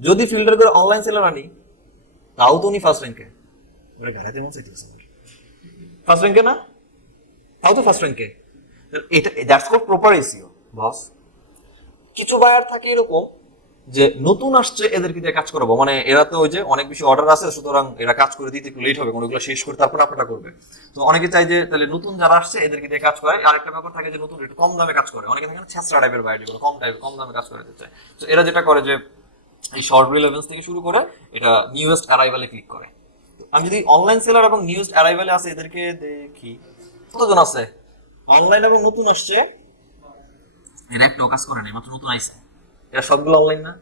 যদি ফিল্টার করে অনলাইন সেলার আনি তাও তো উনি ফার্স্ট র্যাঙ্কে, ফার্স্ট র্যাঙ্কে না, তাও তো ফার্স্ট র্যাঙ্কে। এটা দ্যাটস কল্ড প্রপার এসইও বস। কিছু বায়ার থাকে এরকম যে নতুন আসছে এদেরকে দিয়ে কাজ করাবো, মানে এরা তো ওই যে অনেক বেশি অর্ডার আছে, সুতরাং এরা কাজ করে দিতে একটু লেট হবে, কোনগুলো শেষ করে তারপর আপনারা করবে। তো অনেকে চাই যে তাহলে নতুন যারা আসছে এদেরকে দিয়ে কাজ করে। আরেকটা ব্যাপার থাকে যে নতুন একটু কম দামে কাজ করে, অনেকে থাকে ছেঁচড়া টাইপের বায়ার যেগুলো কম দামে কাজ করে দিতে চায়। তো এরা যেটা করে যে এই শর্ট রিলেভেন্স থেকে শুরু করে এটা নিউয়েস্ট অ্যারাইভালে ক্লিক করে। আমি যদি অনলাইন সেলার এবং নিউয়েস্ট অ্যারাইভালে আছে এদেরকে দেখি কতজন আছে অনলাইন এবং নতুন আসছে, এরা একটাও কাজ করে নাই, মাত্র নতুন আইছে, এরা সবগুলো অনলাইন না,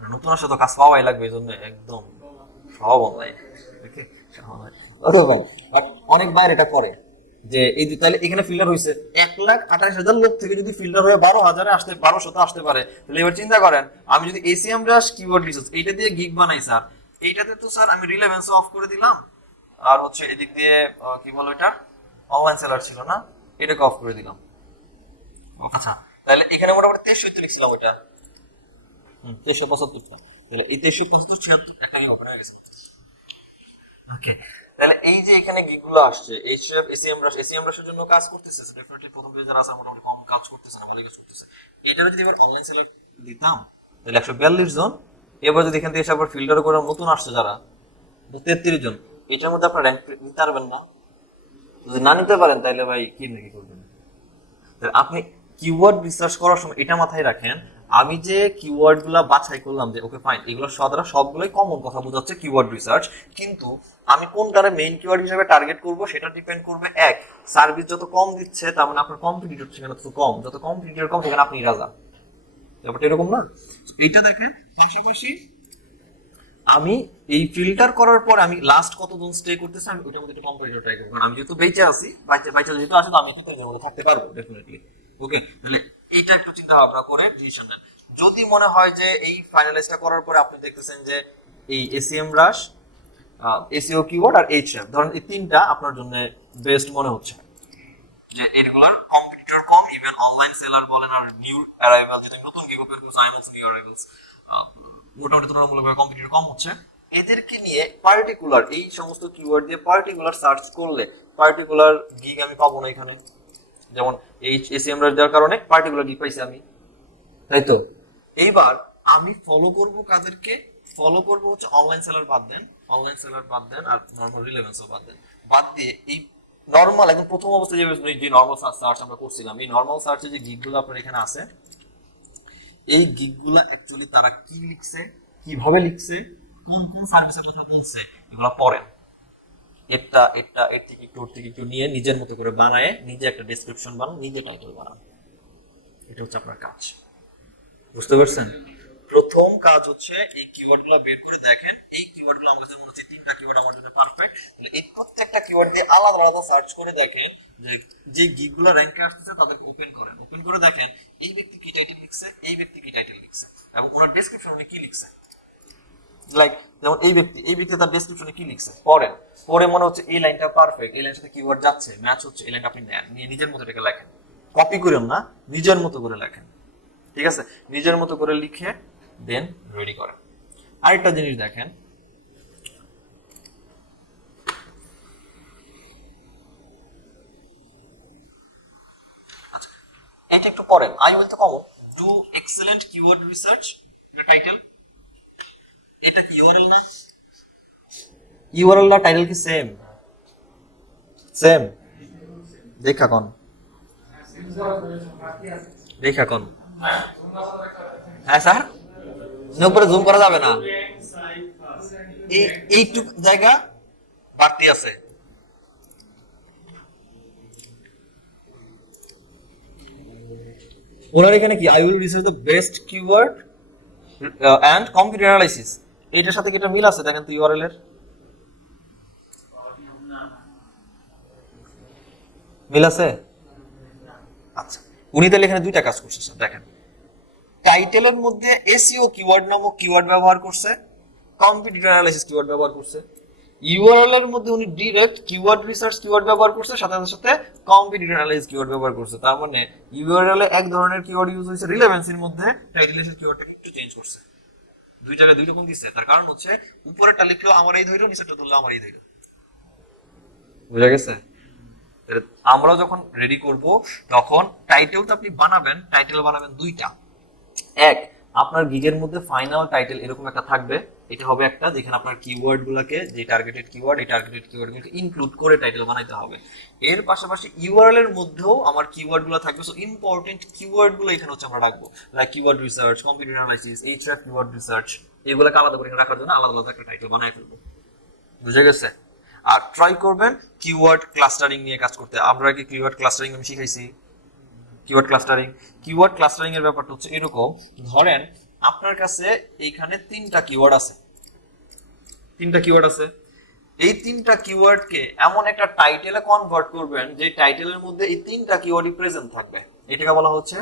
নতুন আসলে তো কাজ পাওয়াই লাগবে, এই জন্য একদম সব অনলাইন। অনেক বাইরে এটা করে যে এই তাহলে এখানে ফিল্টার হয়েছে 1,28,000 লোক থেকে যদি ফিল্টার হয়ে 12,000-এ আসতে 1200 আসতে পারে, তাহলে এবার চিন্তা করেন আমি যদি এসিএম রাশ কিওয়ার্ড রিসার্চ এইটা দিয়ে গিগ বানাই স্যার, এইটাতে তো স্যার আমি রিলেভেন্স অফ করে দিলাম, আর হচ্ছে এদিক দিয়ে কি বলো এটা অনলাইন সেলার ছিল না, এটাকে অফ করে দিলাম। আচ্ছা, তাহলে এখানে মোটামুটি 2300 লিখছিলাম ওইটা, 2375টা, তাহলে এই 2375 76 একটা ওপেন হয়ে গেছে। ওকে, তাহলে এই যে এখানে গিগগুলো আসছে এইচএফ এসিএম রাশের জন্য কাজ করতেছে ডেফিনেটলি প্রথম পেজে যারা আছে মোটামুটি কম কাজ করতেছে না ভালো কাজ করতেছে। এটা যদি এবার অনলাইন সেলে দিতাম তাহলে 142 জন, এবার যদি এখান থেকে এসে আবার ফিল্টার করে নতুন আসছে যারা 33 জন, এটার মধ্যে আপনার র্যাঙ্ক নিতে পারবেন না। যদি না নিতে পারেন তাহলে ভাই কি নাকি করবেন। তাহলে আপনি কিওয়ার্ড রিসার্চ করার সময় এটা মাথায় রাখেন, আমি যে কিওয়ার্ড গুলা বাছাই করলাম যে ওকে ফাইন এগুলো সবগুলোই কমন কথা বোঝাচ্ছে কিওয়ার্ড রিসার্চ, কিন্তু আমি কোনটারে মেইন কিওয়ার্ড হিসেবে টার্গেট করব সেটা ডিপেন্ড করবে এক সার্ভিস যত কম দিচ্ছে তার মানে আপনার কম্পিটিটর সেখানে তত কম, যত কম্পিটিটর কম সেখানে আপনি রাজা, ব্যাপারটা এরকম না। এইটা দেখেন পাশাপাশি আমি এই ফিল্টার করার পর আমি লাস্ট কতজন স্টে করতেছে আমি ওটার মধ্যে একটা কম্পারিজন ট্রাই করব, কারণ আমি যেহেতু বেঁচে আছি বাইচে যেহেতু আছে তো আমি এর মধ্যে থাকতে পারবো ডেফিনেটলি। ওকে, তাহলে এইটা একটু চিন্তা ভাবনা করে ডিসিশন নেন। যদি মনে হয় যে এই ফাইনালাইজটা করার পরে আপনি দেখতেছেন যে এই এসিএম রাশ, এসইও কিওয়ার্ড আর এইচএফ ধরেন এই তিনটা আপনার জন্য বেস্ট মনে হচ্ছে, যে এগুলার কম্পিটিটর কম, ইভেন অনলাইন সেলার বলেন আর নিউ অ্যারাইভাল যেটা নতুন গিগ ওপেন করছে আইএমএস নিউ অ্যারাইভালস মোটামুটি তুলনামূলকভাবে কম্পিটিটর কম হচ্ছে, এদেরকে নিয়ে পার্টিকুলার এই সমস্ত কিওয়ার্ড দিয়ে পার্টিকুলার সার্চ করলে পার্টিকুলার গিগ আমি পাবো না এখানে, যেমন এসিএম রাশ দেওয়ার কারণে পার্টিকুলার গিগ পাইছি আমি, তাই তো। এইবার আমি ফলো করব কাদেরকে, ফলো করব হচ্ছে অনলাইন সেলার বাদ দেন আর নরমাল রিলেভেন্সও বাদ দিয়ে এই নরমাল একদম প্রথম অবস্থায় যে নরমাল সার্চ আমরা করছিলাম এই নরমাল সার্চে যে গিগগুলো আপনার এখানে আছে এই গিগগুলো অ্যাকচুয়ালি তারা কি লিখছে, কিভাবে লিখছে, কোন কোন সার্ভিসের কথা বলছে এগুলো পড়েন, এর থেকে একটু নিয়ে নিজের মতো করে বানায় নিজে একটা ডেসক্রিপশন বানান, নিজে টাইটেল বানান, এটা হচ্ছে আপনার কাজ। বুঝতে পারছেন? প্রথম কাজ হচ্ছে এই কিওয়ার্ড গুলো বের করে দেখেন, এই কিওয়ার্ড গুলো আমার কাছে মনে হচ্ছে তিনটা কিওয়ার্ড আমার জন্য পারফেক্ট, তাহলে এই প্রত্যেকটা কিওয়ার্ড দিয়ে আলাদা আলাদা সার্চ করে দেখেন যে গিগ গুলো র্যাঙ্কে আসতেছে তাদেরকে ওপেন করে দেখেন এই ব্যক্তি কি টাইটেল লিখছে, এই ব্যক্তি কি টাইটেল লিখছে এবং ওনার ডেসক্রিপশনে কি লিখছে, লাইক যেমন এই ব্যক্তি তার ডেসক্রিপশনে কি লিখছে পরে মনে হচ্ছে এই লাইনটা পারফেক্ট, এই লাইনের সাথে কিওয়ার্ড যাচ্ছে ম্যাচ হচ্ছে, এই লাইনটা আপনি নেন নিয়ে নিজের মতো এটাকে লেখেন, কপি করেন না নিজের মতো করে লেখেন, ঠিক আছে, নিজের মতো করে লিখে দেন রেডি করেন। আরেকটা জিনিস দেখেন, এটা একটু পড়েন, আই উইল তো common do excellent keyword research, এটা টাইটেল, এটা কি ইউআরএল না, ইউআরএল না টাইটেল কি সেম দেখা কোন হ্যাঁ স্যার উপরে জুম করা যাবে না, এইটুকু জায়গা বাড়তি আছে, ওনার এখানে কি I will research the best keyword and computer analysis, এটার সাথে কি এটা মিল আছে দেখেন তো ইউআরএল এর মিল আছে। আচ্ছা উনি তাহলে এখানে দুইটা কাজ করছে স্যার দেখেন, টাইটেলের মধ্যে এসইও কিওয়ার্ড নামক কিওয়ার্ড ব্যবহার করছে, কম্পিটিটর অ্যানালাইসিস কিওয়ার্ড ব্যবহার করছে, ইউআরএল এর মধ্যে উনি ডাইরেক্ট কিওয়ার্ড রিসার্চ কিওয়ার্ড ব্যবহার করছে, সাথে সাথে কম্পিটিটর অ্যানালাইসিস কিওয়ার্ড ব্যবহার করছে, তার মানে ইউআরএল এ এক ধরনের কিওয়ার্ড ইউজ হয়েছে রিলেভেন্সির মধ্যে, টাইটেলের কিওয়ার্ডটা একটু চেঞ্জ করছে, দুই জায়গায় দুই রকম দিচ্ছে, তার কারণ হচ্ছে উপরেরটা লিখলো আমার এই ধইরো নিচেরটা ধরলো আমার এই ধইরো, বুঝা গেছে। আমরা যখন রেডি করব তখন টাইটেল তো আপনি টাইটেল বানাবেন দুইটা, এক আপনার গিগের মধ্যে ফাইনাল টাইটেল এরকম একটা থাকবে, এটা হবে একটা যেখানে আপনার কিওয়ার্ড গুলাকে যে টার্গেটেড কিওয়ার্ড এই টার্গেটেড কিওয়ার্ড গুলোকে ইনক্লুড করে টাইটেল বানাইতে হবে, এর পাশাপাশি ইউআরএল এর মধ্যেও আমার কিওয়ার্ড গুলো থাকবে, সো ইম্পর্টেন্ট কিওয়ার্ড গুলো এখানে হচ্ছে আমরা রাখবো, like keyword research, computer analysis, HR keyword research, এগুলোকে আলাদা করে রাখার জন্য আলাদা আলাদা একটা টাইটেল বানাই ফেলবো, বুঝে গেছে। আর ট্রাই করবেন কিওয়ার্ড ক্লাস্টারিং নিয়ে কাজ করতে, আমরা কি কিওয়ার্ড ক্লাস্টারিং আমি শিখাইছি, কিওয়ার্ড ক্লাস্টারিং এর ব্যাপারটা হচ্ছে এরকম, ধরেন আপনার কাছে এইখানে তিনটা কিওয়ার্ড আছে, এই তিনটা কিওয়ার্ডকে এমন একটা টাইটেলে কনভার্ট করবেন যে টাইটেলের মধ্যে এই তিনটা কিওয়ার্ডই প্রেজেন্ট থাকবে, এটাকে বলা হচ্ছে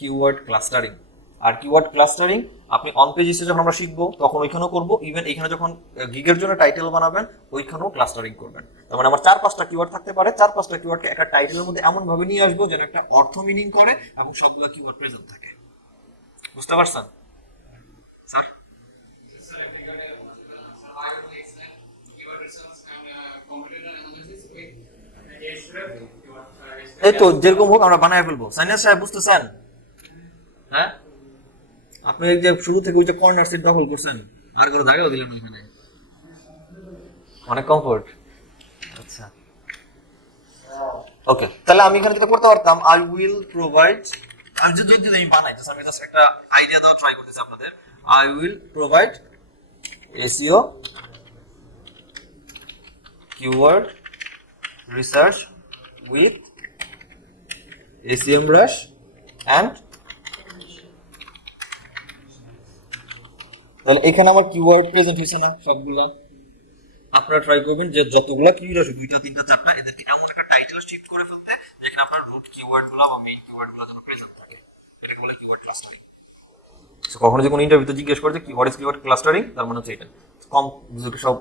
কিওয়ার্ড ক্লাস্টারিং। আর কিওয়ার্ড ক্লাস্টারিং আপনি অন পেজে যখন আমরা শিখবো তখন ওইখানেও করবো, ইভেন এখানে যখন গিগের জন্য টাইটেল বানাবেন ওইখানেও ক্লাস্টারিং করবেন, তার মানে আমার 4-5টা কিওয়ার্ড থাকতে পারে, 4-5টা কিওয়ার্ডকে একটা টাইটেলের মধ্যে এমন ভাবে নিয়ে আসবো যেন একটা অর্থ মিনিং করে এবং সবগুলো কিওয়ার্ড প্রেজেন্ট থাকে, বুঝতে পারছেন স্যার? এই তো যেরকম হোক আমরা বানায় ফেলবো। সাইনাস সাহেব বুঝতেছেন? হ্যাঁ, আপনি এই যে শুরু থেকে ওই যে কর্নার সিট দখল করছেন, আর করে দাগাও দিলেন ওখানে, অনেক কমফোর্ট। আচ্ছা ওকে, তাহলে আমি এখানে যেটা করতে পারতাম, আই উইল প্রোভাইড, আমি যদি আমি বানাই, আমি জাস্ট একটা আইডিয়া দেওয়া ট্রাই করতেছি আপনাদের। I will provide SEO keyword research with SEMrush and তাহলে এখানে আমার কিওয়ার্ড প্রেজেন্ট হয়েছে না সবগুলা? আপনারা ট্রাই করবেন যে যতগুলা কিওয়ার্ড আছে 2টা 3টা 4টা এদেরকে এমন একটা টাইটেল শিফট করে ফেলতে যেখানে আপনার রুট কিওয়ার্ড গুলো বা মেইন কিওয়ার্ড গুলো যেন প্রেজেন্ট থাকে। এটাকে বলে কিওয়ার্ড ক্লাস্টারিং। সো কখনো যে কোনো ইন্টারভিউতে জিজ্ঞেস করে যে হোয়াট ইজ কিওয়ার্ড ক্লাস্টারিং, তার মানে হচ্ছে এটা কম সব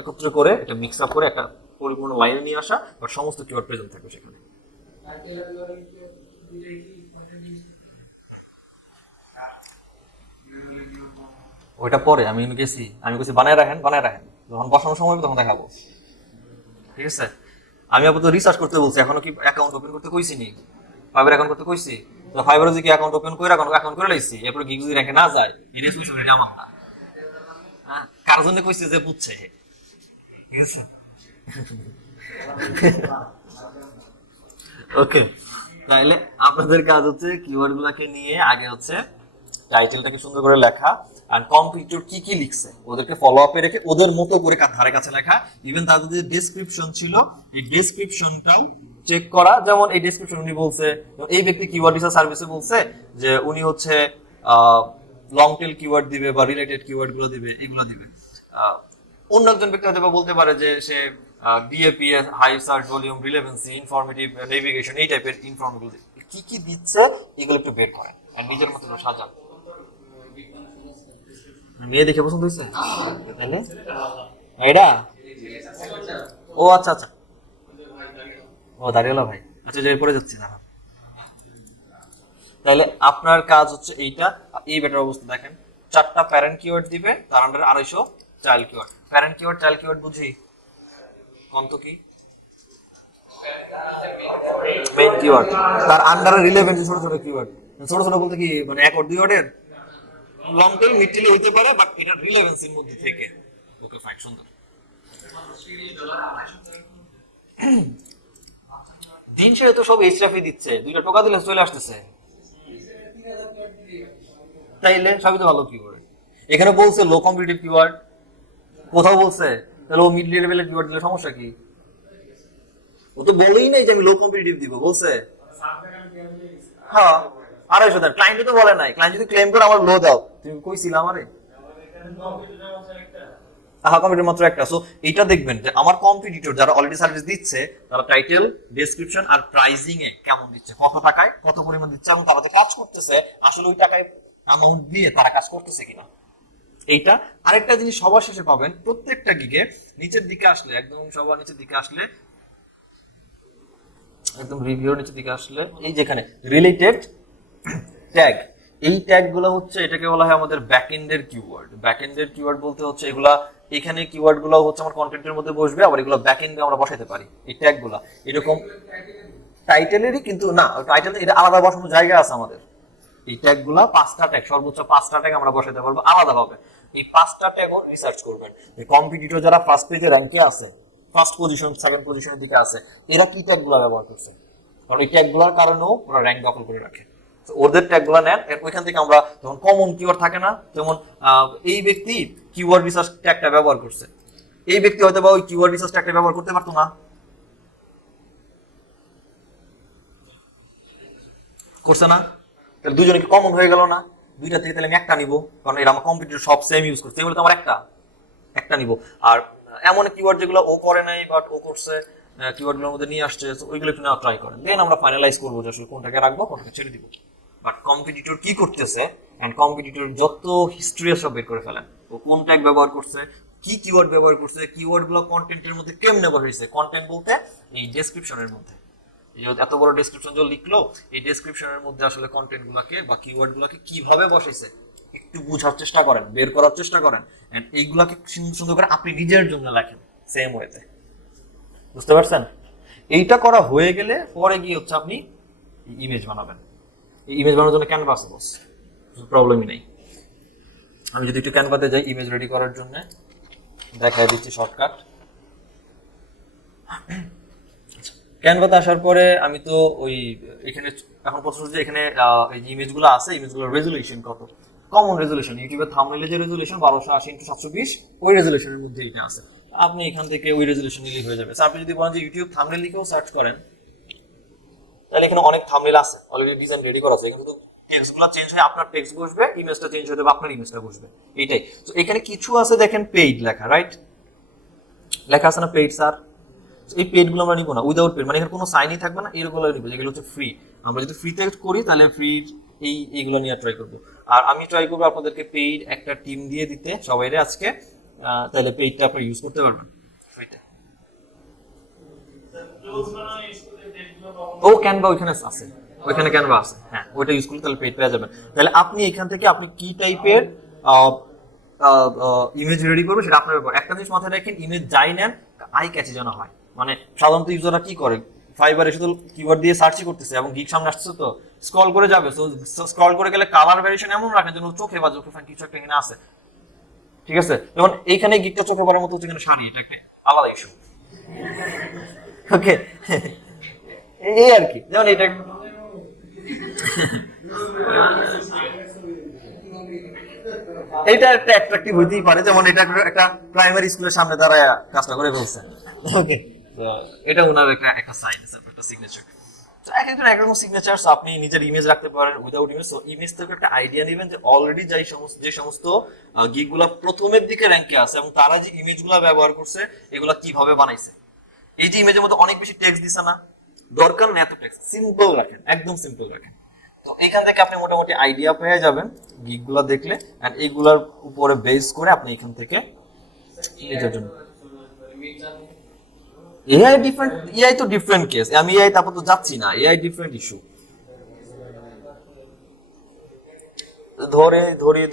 একত্র করে এটা মিক্স আপ করে একটা পরিপূর্ণ লাইনে নিয়ে আসা, আর সমস্ত কিওয়ার্ড প্রেজেন্ট থাকবে সেখানে। ওইটা পরে আমি গেছি, আমি বলছি বানায় রাখেন, যখন বসানোর সময় হবে তখন দেখাবো, ঠিক আছে? আমি আপাতত রিসার্চ করতে বলছি, এখনো কি অ্যাকাউন্ট ওপেন করতে কইছি নি? ফাইবার অ্যাকাউন্ট করতে কইছি তো, ফাইবারে যদি অ্যাকাউন্ট ওপেন করে অ্যাকাউন্ট করে লাইছি, এরপর গিগ যদি র্যাঙ্কে না যায়, এই রেসপন্সিবিলিটি এটা আমার না। হ্যাঁ, কার জন্য কইছি যে বুঝছে, ঠিক আছে? ওকে, তাহলে আপনাদের কাজ হচ্ছে কিওয়ার্ড গুলাকে নিয়ে আগে হচ্ছে টাইটেলটাকে সুন্দর করে লেখা, আর কম্পিটিটর কি কি লিখছে ওদেরকে ফলো আপে রেখে ওদের মতো করে ধারে কাছে লেখা। ইভেন তাদের যে ডেসক্রিপশন ছিল এই ডেসক্রিপশনটাও চেক করা। যেমন এই ডেসক্রিপশন উনি বলছে, এই ব্যক্তি কিওয়ার্ড রিসার্চ সার্ভিসে বলছে যে উনি হচ্ছে লং টেল কিওয়ার্ড দিবে বা রিলেটেড কিওয়ার্ড গুলো দিবে, এগুলো দিবে। অন্য একজন ব্যক্তি হয়তো বলতে পারে যে সে DAPS, high search volume, relevancy, informative, navigation, এই টাইপের ইনফরমেটিভ কি কি দিচ্ছে এগুলো একটু বের করেন আর নিজের মতো সাজান। মেয়ে দেখে পছন্দ হয়েছে তাহলে এটা? ও আচ্ছা আচ্ছা, ও দাঁড়িয়েলা ভাই, আচ্ছা যে পড়ে যাচ্ছি না। তাহলে আপনার কাজ হচ্ছে এইটা, এই বেটার অবস্থা দেখেন, 4টা প্যারেন্ট কিওয়ার্ড দিবে, তার আন্ডারে 250 child keyword. Parent keyword child keyword বুঝি কত কি? মেইন কিওয়ার্ড, তার আন্ডারে রিলেভেন্ট ছোট ছোট কিওয়ার্ড। ছোট ছোট বলতে কি মানে 1 or 2 ওয়ার্ডের, লং টেল মিড টেল হইতে পারে, বাট এটা রিলেভেন্সির মধ্যে থেকে। ওকে ফাইন, সুন্দর। দিন শেষে তো সব এইচরাফি দিচ্ছে, 2টা টোকা দিলে চলে আসতেছে, তাইলে সবই তো ভালো কিওয়ার্ড। এখানে বলছে লো কম্পিটিটিভ কিওয়ার্ড, কোথাও বলছে তাহলে ও মিড লেভেলের কিওয়ার্ড দিলে সমস্যা কি? ও তো বলেই নাই যে আমি লো কম্পিটিটিভ দিব, বলছে হ্যাঁ 250 দেন। ক্লায়েন্ট তো বলে নাই, ক্লায়েন্ট যদি ক্লেম করে আমার লো দাও, তুমি কইছিল আমারে কম্পিটিটর মাত্র একটা। সো এইটা দেখবেন যে আমার কম্পিটিটর যারা অলরেডি সার্ভিস দিচ্ছে তারা টাইটেল, ডেসক্রিপশন আর প্রাইসিং এ কেমন দিচ্ছে, কত টাকায় কত পরিমাণ দিচ্ছে, এবং তারা যে কাজ করতেছে আসলে ওই টাকায় অ্যামাউন্ট দিয়ে তারা কাজ করতেছে কিনা এইটা। আরেকটা জিনিস সবার শেষে পাবেন, প্রত্যেকটা গিগে নিচের দিকে আসলে, একদম সবার নিচের দিকে আসলে, একদম রিভিউর নিচের দিকে আসলে এই যেখানে রিলেটেড ট্যাগ, এই ট্যাগ গুলো হচ্ছে এটাকে বলা হয় আমাদের ব্যাকএন্ডের কিওয়ার্ড। ব্যাকএন্ডের কিওয়ার্ড বলতে হচ্ছে এগুলা, এখানে কিওয়ার্ড গুলো হচ্ছে আমার কন্টেন্টের মধ্যে বসবে, আবার এগুলো ব্যাকএন্ডে আমরা বসাইতে পারি এই ট্যাগ গুলা। এরকম টাইটেলেরই কিন্তু না, টাইটেল এটা আলাদা বসানোর জায়গা আছে আমাদের। এই ট্যাগ গুলা 5টা ট্যাগ, সর্বোচ্চ 5টা ট্যাগ আমরা বসাইতে পারবো আলাদাভাবে। এই 5টা ট্যাগও রিসার্চ করবেন এই কম্পিটিটর যারা ফার্স্ট পেজে র্যাঙ্কে আছে, ফার্স্ট পজিশন, সেকেন্ড পজিশনের দিকে আছে, এরা কি ট্যাগ গুলা ব্যবহার করছে, কারণ এই ট্যাগ গুলার কারণেও ওরা র্যাঙ্ক দখল করে রাখে। ওদের ট্যাগ গুলা নেন, ওইখান থেকে আমরা যখন কমন কিওয়ার্ড থাকে না, যেমন এই ব্যক্তি কিওয়ার্ড রিসার্চ ট্যাগটা ব্যবহার করছে, এই ব্যক্তি হয়তো বা ওই কিওয়ার্ড রিসার্চ ট্যাগটা ব্যবহার করতে পারতো না, করছে না, তাহলে দুজনে কি কমন হয়ে গেল না? 2টা থেকে তাহলে আমি একটা নিব, কারণ এটা আমার কম্পিটিটর সব সেম ইউজ করছে, এগুলো তো আমার একটা নিব। আর এমন কিওয়ার্ড যেগুলো ও করে নাই বাট ও করছে, কিওয়ার্ডগুলোর মধ্যে নিয়ে আসছে, ওইগুলো একটু নেওয়া ট্রাই করেন, দেন আমরা ফাইনালাইজ করবো যে আসলে কোনটাকে রাখবো কোনটাকে ছেড়ে দিব। বাট কম্পিটিটর কি করতেছে এন্ড কম্পিটিটর যত হিস্ট্রি সব বের করে ফেলেন, ও কোন ট্যাগ ব্যবহার করছে, কি কিওয়ার্ড ব্যবহার করছে, কিওয়ার্ড গুলো কন্টেন্টের মধ্যে কেমনে বসাইছে, কন্টেন্ট বলতে এই ডেসক্রিপশনের মধ্যে, এই যে এত বড় ডেসক্রিপশন যে লিখলো, এই ডেসক্রিপশনের মধ্যে আসলে কন্টেন্ট গুলাকে বা কিওয়ার্ড গুলাকে কিভাবে বসাইছে একটু বোঝার চেষ্টা করেন, বের করার চেষ্টা করেন, এন্ড এইগুলাকে সুন্দর করে আপনি নিজের জন্য লেখেন সেম ওয়েতে। বুঝতে পারছেন? এইটা করা হয়ে গেলে পরে গিয়ে হচ্ছে আপনি ইমেজ বানাবেন। এই ইমেজ বানানোর জন্য ক্যানভা আছে বস, প্রবলেমই নেই। আমি যদি একটু ক্যানভাতে যাই ইমেজ রেডি করার জন্য, দেখাই দিচ্ছি শর্টকাট। ক্যানভাতে আসার পরে আমি তো ওই এখানে এখন প্রশ্ন যে এখানে এই যে ইমেজগুলো আছে, ইমেজগুলোর রেজুলেশন কত, কমন রেজুলেশন ইউটিউবের থাম্বনেলে যে রেজুলেশন 1280x720 ওই রেজুলেশনের মধ্যে এটা আছে। আপনি এখান থেকে ওই রেজুলেশন নিলেই হয়ে যাবে। আপনি যদি বলেন যে ইউটিউব থাম্বনেল লিখেও সার্চ করেন, তাহলে এখানে অনেক থাম্বনেল আছে অলরেডি ডিজাইন রেডি করা আছে। এখানে শুধু টেক্সটগুলো চেঞ্জ হয়ে আপনার টেক্সট বসবে, ইমেজটা চেঞ্জ হয়ে যাবে, আপনার ইমেজটা বসবে, এইটাই। তো এখানে কিছু আছে দেখেন পেইড লেখা, রাইট? লেখা আছে না পেইড স্যার? এই পেইডগুলো আমরা নিব না, উইদাউট পেইড মানে এখানে কোনো সাইনই থাকবে না, এরগুলো নিব যেগুলো হচ্ছে ফ্রি। আমরা যদি ফ্রিতে করি তাহলে ফ্রি এইগুলো নিয়ে ট্রাই করবো। আর আমি ট্রাই করবো আপনাদেরকে পেইড একটা টিম দিয়ে দিতে সবাইরে আজকে, তাহলে পেইডটা আপনি ইউজ করতে পারবেন ফ্রিতে। ও ক্যানভা ওইখানে আছে, ওইখানে ক্যানভা আছে, হ্যাঁ ওইটা ইউজ করলে তাহলে পেইড পেয়ে যাবেন। তাহলে আপনি এখান থেকে আপনি কি টাইপের ইমেজ রেডি করবে সেটা আপনার ব্যাপার। একটা জিনিস মাথায় রাখেন, ইমেজ যাই নেন আই ক্যাচি যেন হয়। মানে সাধারণত ইউজাররা কি করে, ফাইবার এসে তো কিওয়ার্ড দিয়ে সার্চই করতেছে এবং গিগ সামনে আসছে তো স্ক্রল করে যাবে, সো স্ক্রল করে গেলে কালার ভ্যারিয়েশন এমন রাখেন যেন চোখে বা চোখে ফান কিছু একটা এখানে আছে, ঠিক আছে? যেমন এইখানে গিগটা চোখে পড়ার মতো এখানে শাড়ি, এটা একটা আলাদা ইস্যু, ওকে? এই আর কি, যেমন এটা এটা একটা অ্যাট্রাকটিভ হইতেই পারে, যেমন এটা একটা প্রাইমারি স্কুলের সামনে দাঁড়ায় কাজটা করে ফেলছে, ওকে? এটা ওনার একটা সাইন, একটা সিগনেচার। তো এক একজন একরকম সিগনেচার, আপনি নিজের ইমেজ রাখতে পারেন উইদাউট ইমেজ। সো ইমেজ থেকে একটা আইডিয়া নেবেন যে অলরেডি যে সমস্ত গিগগুলো প্রথমের দিকে র্যাঙ্কে আছে এবং তারা যে ইমেজগুলো ব্যবহার করছে এগুলা কিভাবে বানাইছে। এই যে ইমেজের মধ্যে অনেক বেশি টেক্সট দিছে না, দরকার না এত টেক্সট, সিম্পল রাখেন, একদম সিম্পল রাখেন। তো এইখান থেকে আপনি মোটামুটি আইডিয়া পেয়ে যাবেন গিগগুলো দেখলে, এন্ড এইগুলোর উপরে বেস করে আপনি এখান থেকে নিজের জন্য এআই তো ডিফারেন্ট কেস। আমি এআই তারপর তো যাচ্ছি না, এআই ডিফারেন্ট ইস্যু।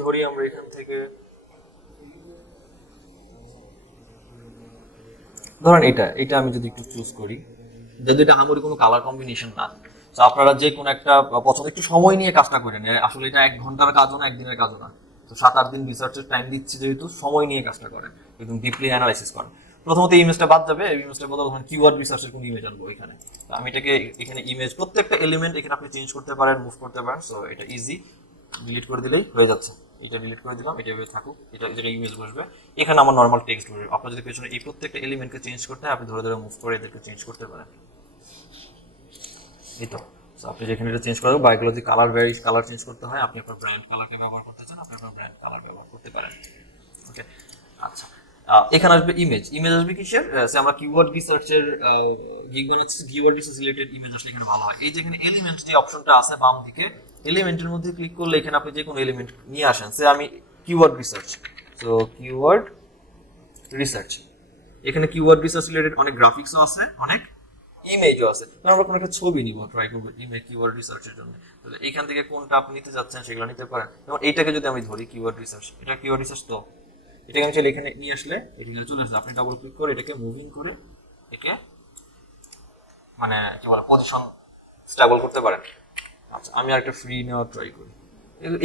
ধরি আমরা এখান থেকে ধরেন এটা আমি যদি একটু চুজ করি, যদি এটা আমার কোনো কালার কম্বিনেশন না, তো আপনারা যে কোনো একটা পছন্দ, একটু সময় নিয়ে কাজটা করেন। আসলে এটা 1 ঘন্টার কাজও না, 1 দিনের কাজও না। তো 7-8 দিন রিসার্চের টাইম দিচ্ছি যেহেতু, সময় নিয়ে কাজটা করেন, একদম ডিপলি অ্যানালাইসিস করেন। প্রথমত এই ইমেজটা বাদ যাবে, এই ইমেজটা বদল ধরেন কিওয়ার্ড রিসার্চের কোন ইমেজ আনবো এখানে। তো আমি এটাকে এখানে ইমেজ প্রত্যেকটা এলিমেন্ট এখানে আপনি চেঞ্জ করতে পারেন, মুভ করতে পারেন। সো এটা ইজি, ডিলিট করে দিলেই হয়ে যাচ্ছে। এটা ডিলিট করে দিলাম, এটা এভাবে থাকুক, এটা ইমেজ বসবে, এখানে আমার নর্মাল টেক্সট বসবে। আপনার যদি পেছনে এই প্রত্যেকটা এলিমেন্টকে চেঞ্জ করতে হয়, আপনি ধরে ধরে মুভ করে এদেরকে চেঞ্জ করতে পারেন। এই তো আপনি যেখানে এটা চেঞ্জ করবেন বা এগুলো যদি কালার চেঞ্জ করতে হয়, আপনি আপনার ব্র্যান্ড কালারকে ব্যবহার করতে চান, আপনি আপনার ব্র্যান্ড কালার ব্যবহার করতে পারেন, ওকে? আচ্ছা, এখানে আসবে ইমেজ আসবে কিসের, আমরা কিওয়ার্ড রিসার্চের গিগ বানাচ্ছি, কিওয়ার্ড রিসার্চ রিলেটেড ইমেজ আসলে এখানে ভালো হয়। এই যে এখানে এলিমেন্ট যে অপশনটা আছে বাম দিকে, এলিমেন্টের মধ্যে ক্লিক করলে এখানে আপনি যে কোনো এলিমেন্ট নিয়ে আসেন। সে আমি keyword research, so keyword research, এখানে কিওয়ার্ড রিসার্চ রিলেটেড অনেক গ্রাফিক্সও আছে, অনেক ইমেজও আছে। আমরা কোনো একটা ছবি নিব, ট্রাই করবো ইমেজ কিওয়ার্ড রিসার্চের জন্য। তাহলে এখান থেকে কোনটা আপনি নিতে যাচ্ছেন সেগুলো নিতে পারেন। যেমন এইটাকে যদি আমি ধরি কিওয়ার্ড রিসার্চ, এটা কিওয়ার্ড রিসার্চ, তো এটাকে আমি চাইলে এখানে নিয়ে আসলে এটা চলে আসবে। আপনি ডাবল ক্লিক করে এটাকে মুভিং করে একে মানে কি বলে পজিশন স্টেবল করতে পারেন। আচ্ছা, আমি আরেকটা ফ্রি নেওয়ার ট্রাই করি।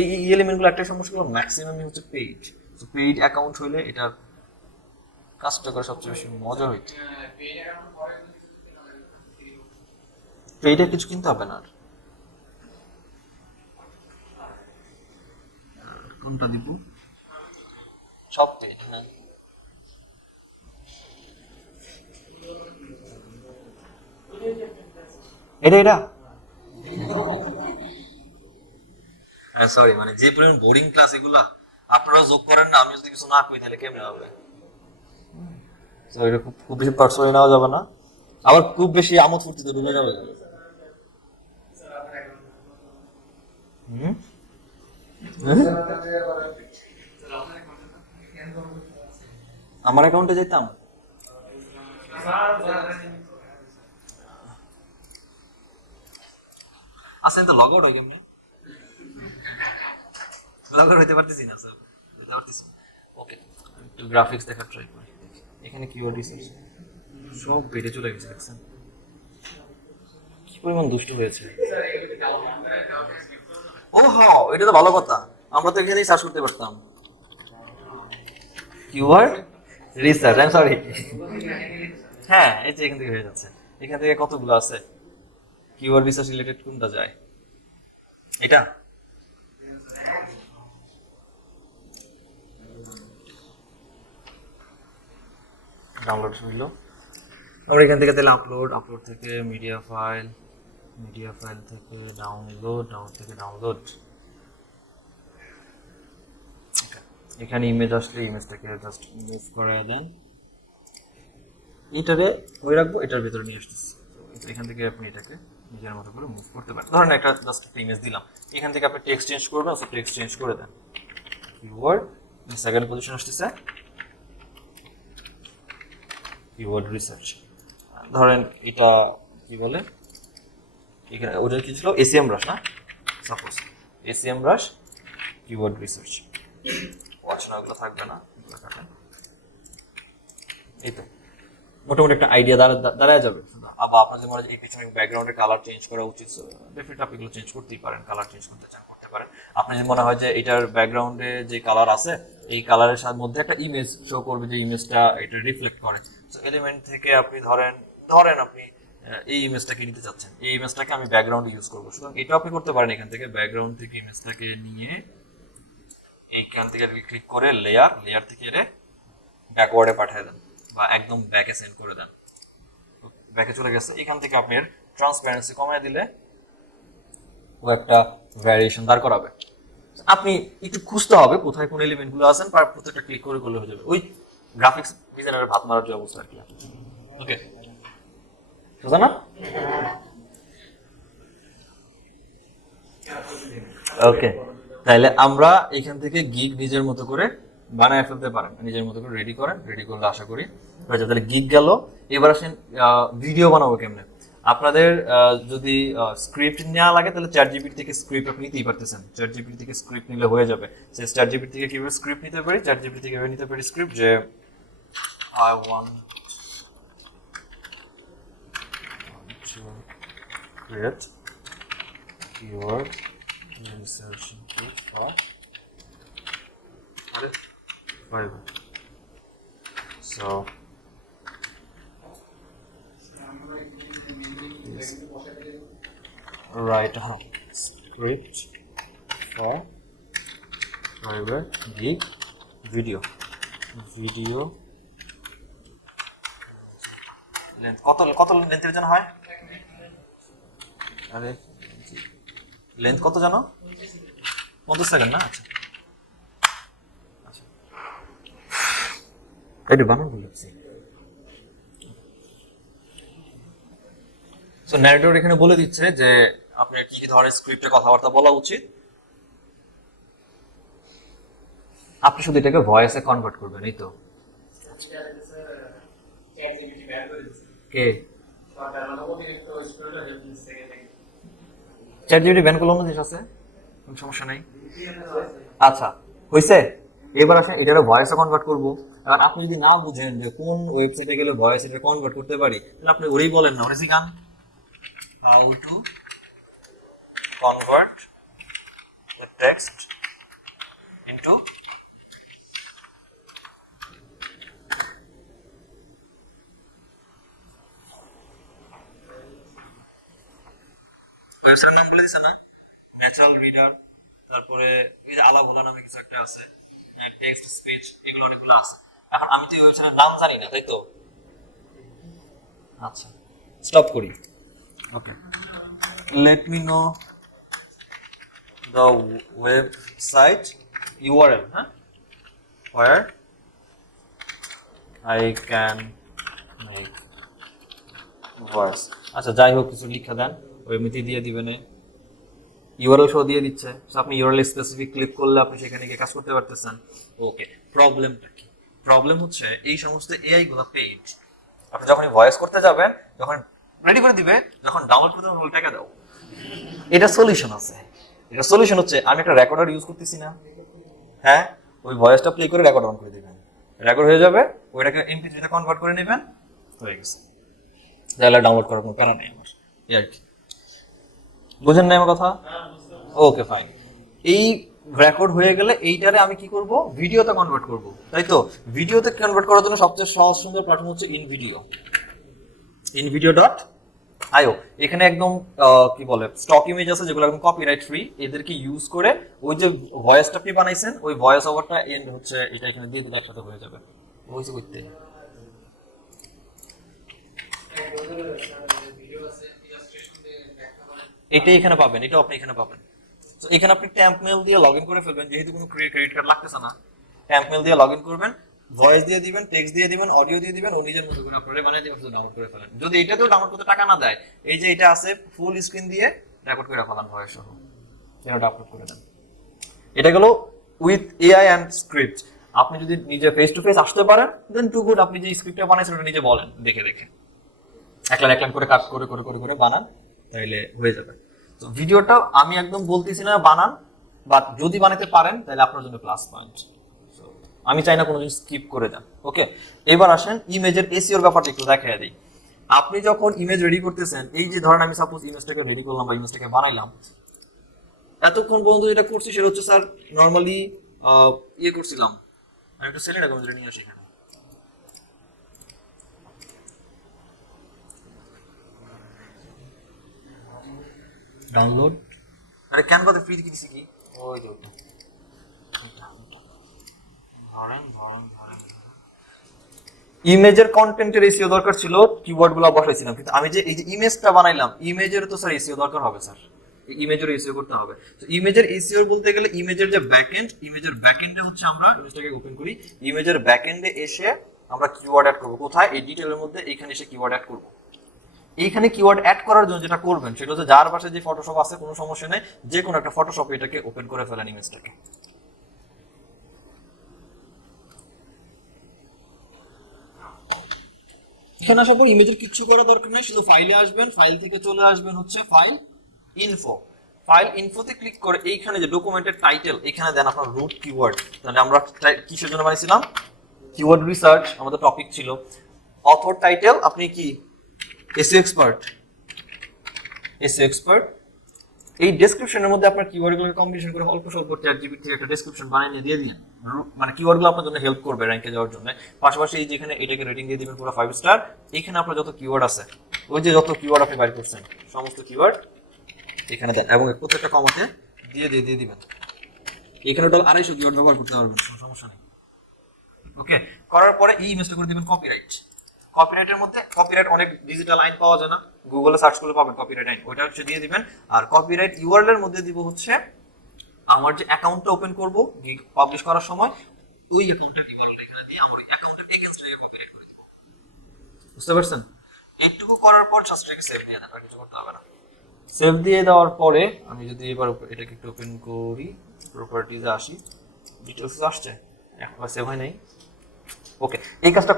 এই এলিমেন্টগুলো একটা সমস্যা হলো ম্যাক্সিমামই হচ্ছে পেইড। তো পেইড অ্যাকাউন্ট হইলে এটার কাজটা করে সবচেয়ে বেশি মজা হইতো। পেইডের কিছু কিনতে হবে না। কোনটা দিব? সব পেইড, হ্যাঁ। এটা সরি, মানে যে পরিমাণ বোরিং ক্লাস এগুলা আপনারা যোগ করেন না, আমি যদি কিছু না কই তাহলে কেমনে হবে? এটা খুব বেশি পার্সোনালি নেওয়া যাবে না, আবার খুব বেশি আমোদ ফুর্তিতে ডুবে যাবে। আমার অ্যাকাউন্টে যেতাম, আসেন তো লগ আউট হয় কেমনি? লগ আউট হইতে পারতেছি না স্যার, হইতে পারতেছি না। ওকে, একটু গ্রাফিক্স দেখার ট্রাই করি। এখানে কিওয়ার্ড রিসার্চ সব বেড়ে চলে গেছে, দেখছেন? পরিমাণ দুষ্ট হয়েছে। ও হ্যাঁ, এটা তো ভালো কথা, আমরা তো এখানেই সার্চ করতে পারতাম। Keyword research, I am sorry. হ্যাঁ, এই যে এখান থেকে হয়ে যাচ্ছে, এখান থেকে কতগুলো আছে কিওয়ার্ড রিসার্চ রিলেটেড, কোনটা যায়? এটা ডাউনলোড হইলো, আমরা এখান থেকে তাহলে আপলোড থেকে মিডিয়া ফাইল থেকে ডাউনলোড থেকে ডাউনলোড। এখানে ইমেজ আসলে ইমেজটাকে জাস্ট মুভ করে দেন, এটারে ধরে রাখবো, এটার ভিতরে নিয়ে আসতেছি। এখান থেকে আপনি এটাকে নিজের মতো করে মুভ করতে পারেন। ধরেন একটা জাস্ট একটা ইমেজ দিলাম, এখান থেকে আপনি টেক্সট চেঞ্জ করবেন, সো টেক্সট চেঞ্জ করে দেন। কিওয়ার্ড সেকেন্ড পজিশন আসতেছে, কিওয়ার্ড রিসার্চ। ধরেন এটা কি বলে, এখানে ওটা কি ছিল, এসিএম ব্রাশ না, suppose ACM brush keyword research. Watch না, ওগুলো থাকবে না, এই তো মোটামুটি একটা আইডিয়া দাঁড়ায় যাবে। আবার আপনার যদি মনে হয় এই পিছনে ব্যাকগ্রাউন্ডের কালার চেঞ্জ করা উচিত, ডেফিনেটলি আপনি এগুলো চেঞ্জ করতেই পারেন, কালার চেঞ্জ করতে চান করতে পারেন। আপনার যদি মনে হয় যে এটার ব্যাকগ্রাউন্ডে যে কালার আছে, এই কালারের সাথে মধ্যে একটা ইমেজ শো করবে, যে ইমেজটা এটা রিফ্লেক্ট করে, সো এলিমেন্ট থেকে আপনি ধরেন আপনি এই ইমেজটাকে নিতে চাচ্ছেন, এই ইমেজটাকে আমি ব্যাকগ্রাউন্ডে ইউজ করবো, সুতরাং এটা আপনি করতে পারেন। এখান থেকে ব্যাকগ্রাউন্ড থেকে ইমেজটাকে নিয়ে এইখান থেকে ক্লিক করে লেয়ার থেকে এর ব্যাকওয়ার্ডে পাঠিয়ে দেন, বা একদম ব্যাকে সেন্ড করে দেন, ব্যাকে চলে গেছে। এখান থেকে আপনি ট্রান্সপারেন্সি কমায় দিলে ও একটা ভ্যারিয়েশন দাঁড় করাবে। আপনি একটু খুঁজতে হবে কোথায় কোন এলিমেন্টগুলো আছেন, প্রত্যেকটা ক্লিক করে হয়ে যাবে। ওই গ্রাফিক্স ডিজাইনারের ভাত মারার যে অবস্থা আর কি। ওকে, সোজা না? ওকে, তাহলে আমরা এখান থেকে গিগ নিজের মতো করে বানায় ফেলতে পারেন, নিজের মতো করে রেডি করলে আশা করি হয়ে যাবে। তাহলে গিগ গেল। এবার আসেন ভিডিও বানাবো কেমনে। আপনাদের যদি স্ক্রিপ্ট নেওয়া লাগে, তাহলে চ্যাটজিপিটি থেকে স্ক্রিপ্ট আপনি নিতেই পারতেছেন, চ্যাটজিপিটি থেকে স্ক্রিপ্ট নিলে হয়ে যাবে। সে চ্যাটজিপিটি থেকে কিভাবে স্ক্রিপ্ট নিতে পারি, চ্যাটজিপিটি থেকে নিতে পারি স্ক্রিপ্ট, যে I want to create keyword research kit for Fiverr. So write a script for Fiverr gig video length কত লেন্থের জন্য হয়? আরে লেন্থ কত জানো? 50 সেকেন্ড না? আচ্ছা আচ্ছা, এটা বানান বলেছি। সো ন্যারেটর এখানে বলে দিচ্ছে যে আপনার কি ধরনের স্ক্রিপ্টে কথাবার্তা বলা উচিত। আপনি শুধু এটাকে ভয়েসে কনভার্ট করবেন, এই তো। কে চ্যাটজিপিটি ব্যান করলে অন্য জিনিস আছে, কোনো সমস্যা নাই। আচ্ছা হইছে, এবার আসেন এটা ভয়েসে কনভার্ট করবো। কারণ আপনি যদি না বুঝেন যে কোন ওয়েবসাইটে গেলে ভয়েস এটা কনভার্ট করতে পারি, তাহলে আপনি ওরেই বলেন না, ওরে শিখান how to convert the text into ওয়েবসাইটের নাম বলে দিছে না, ন্যাচারাল রিডার, তারপরে এই যে আলাভোলা নামে কিছু একটা আছে, টেক্সট স্পিচ, এগুলো অনেকগুলো আছে। এখন আমি তো এই ওয়েবসাইটের নাম জানি না, তাই তো? আচ্ছা স্টপ করি। Okay, let me know the website URL, হ্যাঁ, where I can make voice। আচ্ছা যাই হোক, কিছু লিখে দেন, ওই এমনিতে দিয়ে দিবেন। ইউআরএল সহ দিয়ে দিচ্ছে, আপনি ইউআরএল স্পেসিফিক ক্লিক করলে আপনি সেখানে গিয়ে কাজ করতে পারতেছেন। ওকে, প্রবলেমটা কি? প্রবলেম হচ্ছে এই সমস্ত এআই গুলো পেইড। আপনি যখন ভয়েস করতে যাবেন, যখন রেডি করে দিবে, যখন ডাউনলোড করতে হবে টাকা দাও। এটা সলিউশন আছে। এটা সলিউশন হচ্ছে আমি একটা রেকর্ডার ইউজ করতেছি না, হ্যাঁ, ওই ভয়েসটা প্লে করে রেকর্ড অন করে দিবেন, রেকর্ড হয়ে যাবে, ওইটাকে এমপি3 তে কনভার্ট করে নেবেন, হয়ে গেছে। তাহলে ডাউনলোড করার কোনো প্যারা নেই আমার, এই আর কি। বুঝেন না আমার কথা? Okay fine. এই রেকর্ড হয়ে গেলে এইটারে আমি কি করব, ভিডিওতে কনভার্ট করব, তাই তো? ভিডিওতে কনভার্ট করার জন্য সবচেয়ে সহজ সুন্দর প্ল্যাটফর্ম হচ্ছে InVideo.io। এখানে একদম কি বলে স্টক ইমেজ আছে যেগুলো একদম কপিরাইট ফ্রি, এদেরকে ইউজ করে ওই যে ভয়েসটা আপনি বানাইছেন ওই ভয়েস ওভারটা এন্ড হচ্ছে এটা এখানে দিয়ে দিলে একসাথে হয়ে যাবে। ভয়েস করতে এটাই এখানে পাবেন, এটাও আপনি এখানে পাবেন। তো এখানে আপনি ট্যাম্প মেল দিয়ে লগইন করে ফেলবেন, যেহেতু কোনো ক্রেডিট কার্ড লাগতেছে না। ট্যাম্প মেল দিয়ে লগইন করবেন, ভয়েস দিয়ে দিবেন, টেক্সট দিয়ে দিবেন, অডিও দিয়ে দিবেন, ও নিজের মতো করে আপনারা বানিয়ে দিবেন, ডাউনলোড করে ফেলেন। যদি এটাতেও ডাউনলোড করতে টাকা না দেয়, এই যে এটা আছে ফুল স্ক্রিন দিয়ে রেকর্ড করে ফেলান ভয়েস সহ, এটা আপলোড করে দেন। এটা গেল উইথ এআই অ্যান্ড স্ক্রিপ্ট। আপনি যদি নিজে ফেস টু ফেস আসতে পারেন দেন টু গুড, আপনি যে স্ক্রিপ্টটা বানাইছেন ওটা নিজে বলেন দেখে দেখে, এক লাইন করে কাট করে করে করে করে বানান, তাইলে হয়ে যাবে। তো ভিডিওটা আমি একদম বলতেছি না বানান, বাট যদি বানাতে পারেন তাহলে আপনার জন্য প্লাস পয়েন্ট। আমি চাই না কোনো জিনিস স্কিপ করে দেন। ওকে, এবার আসেন ইমেজের এসইওর ব্যাপারটা একটু দেখাই দিই। আপনি যখন ইমেজ রেডি করতেছেন, এই যে ধরেন আমি সাপোজ ইমেজটাকে রেডি করলাম বা ইমেজটাকে বানাইলাম, এতক্ষণ পর্যন্ত যেটা করছি সেটা হচ্ছে স্যার নর্মালি ইয়ে করছিলাম। আমি একটা সেকেন্ড কমেন্ট নিয়ে আসি এখানে। ডাউনলোড, আরে ক্যানভাতে ফ্রি দিছি কি ওই যে ওটা ইমেজের কন্টেন্টের এসইও দরকার ছিল, কিওয়ার্ডগুলো বসাইছিলাম, কিন্তু আমি যে এই যে ইমেজটা বানাইলাম ইমেজের তো স্যার এসইও দরকার হবে স্যার, ইমেজের এসইও করতে হবে। তো ইমেজের এসইও বলতে গেলে ইমেজের যে ব্যাকএন্ড, ইমেজের ব্যাকএন্ডে হচ্ছে আমরা ইমেজটাকে ওপেন করি, ইমেজের ব্যাকএন্ডে এসে আমরা কিওয়ার্ড অ্যাড করব। কোথায়? এই ডিটেইলের মধ্যে এইখানে এসে কিওয়ার্ড অ্যাড করব। এইখানে কিওয়ার্ড অ্যাড করার জন্য যেটা করবেন সেটা হচ্ছে যার পাশে যে ফটোশপ আছে কোনো সমস্যা নেই, যে কোনো একটা ফটোশপ এটাকে ওপেন করে ফেলেন ইমেজটাকে। এখানে আসার পর ইমেজের কিছু করার দরকার নেই, শুধু ফাইলে আসবেন, ফাইল থেকে চলে আসবেন হচ্ছে ফাইল ইনফো। ফাইল ইনফোতে ক্লিক করে এইখানে যে ডকুমেন্টের টাইটেল এখানে দেন আপনার রুট কিওয়ার্ড। তাহলে আমরা কিসের জন্য বানিয়েছিলাম? কিওয়ার্ড রিসার্চ আমাদের টপিক ছিল। অথর টাইটেল আপনি কি এসইও এক্সপার্ট, এই ডেসক্রিপশনের মধ্যে আপনার কিওয়ার্ডগুলোকে কম্বিনেশন করে অল্প স্বল্প চ্যাটজিপিটি থেকে একটা ডেসক্রিপশন বানিয়ে দিয়ে দিলেন, মানে কিওয়ার্ডগুলো আপনার জন্য হেল্প করবে র্যাঙ্কে যাওয়ার জন্য। পাশাপাশি এই যেখানে এটাকে রেটিং দিয়ে দিবেন পুরো 5 স্টার। এখানে আপনার যত কিওয়ার্ড আছে, ওই যে যত কিওয়ার্ড আপনি বাইর করছেন সমস্ত কিওয়ার্ড এখানে দেন, এবং প্রত্যেকটা কমাতে দিয়ে দিবেন। এখানে টোটাল 250 কিওয়ার্ড ব্যবহার করতে পারবেন, কোনো সমস্যা নেই। ওকে, করার পরে এই ইমেজটা করে দিবেন কপিরাইট। কপিরাইটের মধ্যে কপিরাইট অনেক ডিজিটাল আইন পাওয়া যায় না, গুগলে সার্চ করলে পাবেন কপিরাইট আইন, ওটা হচ্ছে দিয়ে দিবেন। আর কপিরাইট ইউআরএল এর মধ্যে দিব হচ্ছে আমার যে অ্যাকাউন্টটা ওপেন করব পাবলিশ করার সময় ওই অ্যাকাউন্টের ইউআরএল এখানে দিয়ে আমার ওই অ্যাকাউন্টের এগেইনস্ট এ কপিরাইট করে দিব। বুঝতে পারছেন? এইটুকু করার পর জাস্ট এটাকে সেভ দিয়ে দেন, আর কিছু করতে হবে না। সেভ দিয়ে দেওয়ার পরে আমি যদি এবার এটাকে একটু ওপেন করি, প্রপার্টিজে আসি, ডিটেইলস আসছে, একবার সেভ হয় নাই। ওকে, এই কাজটা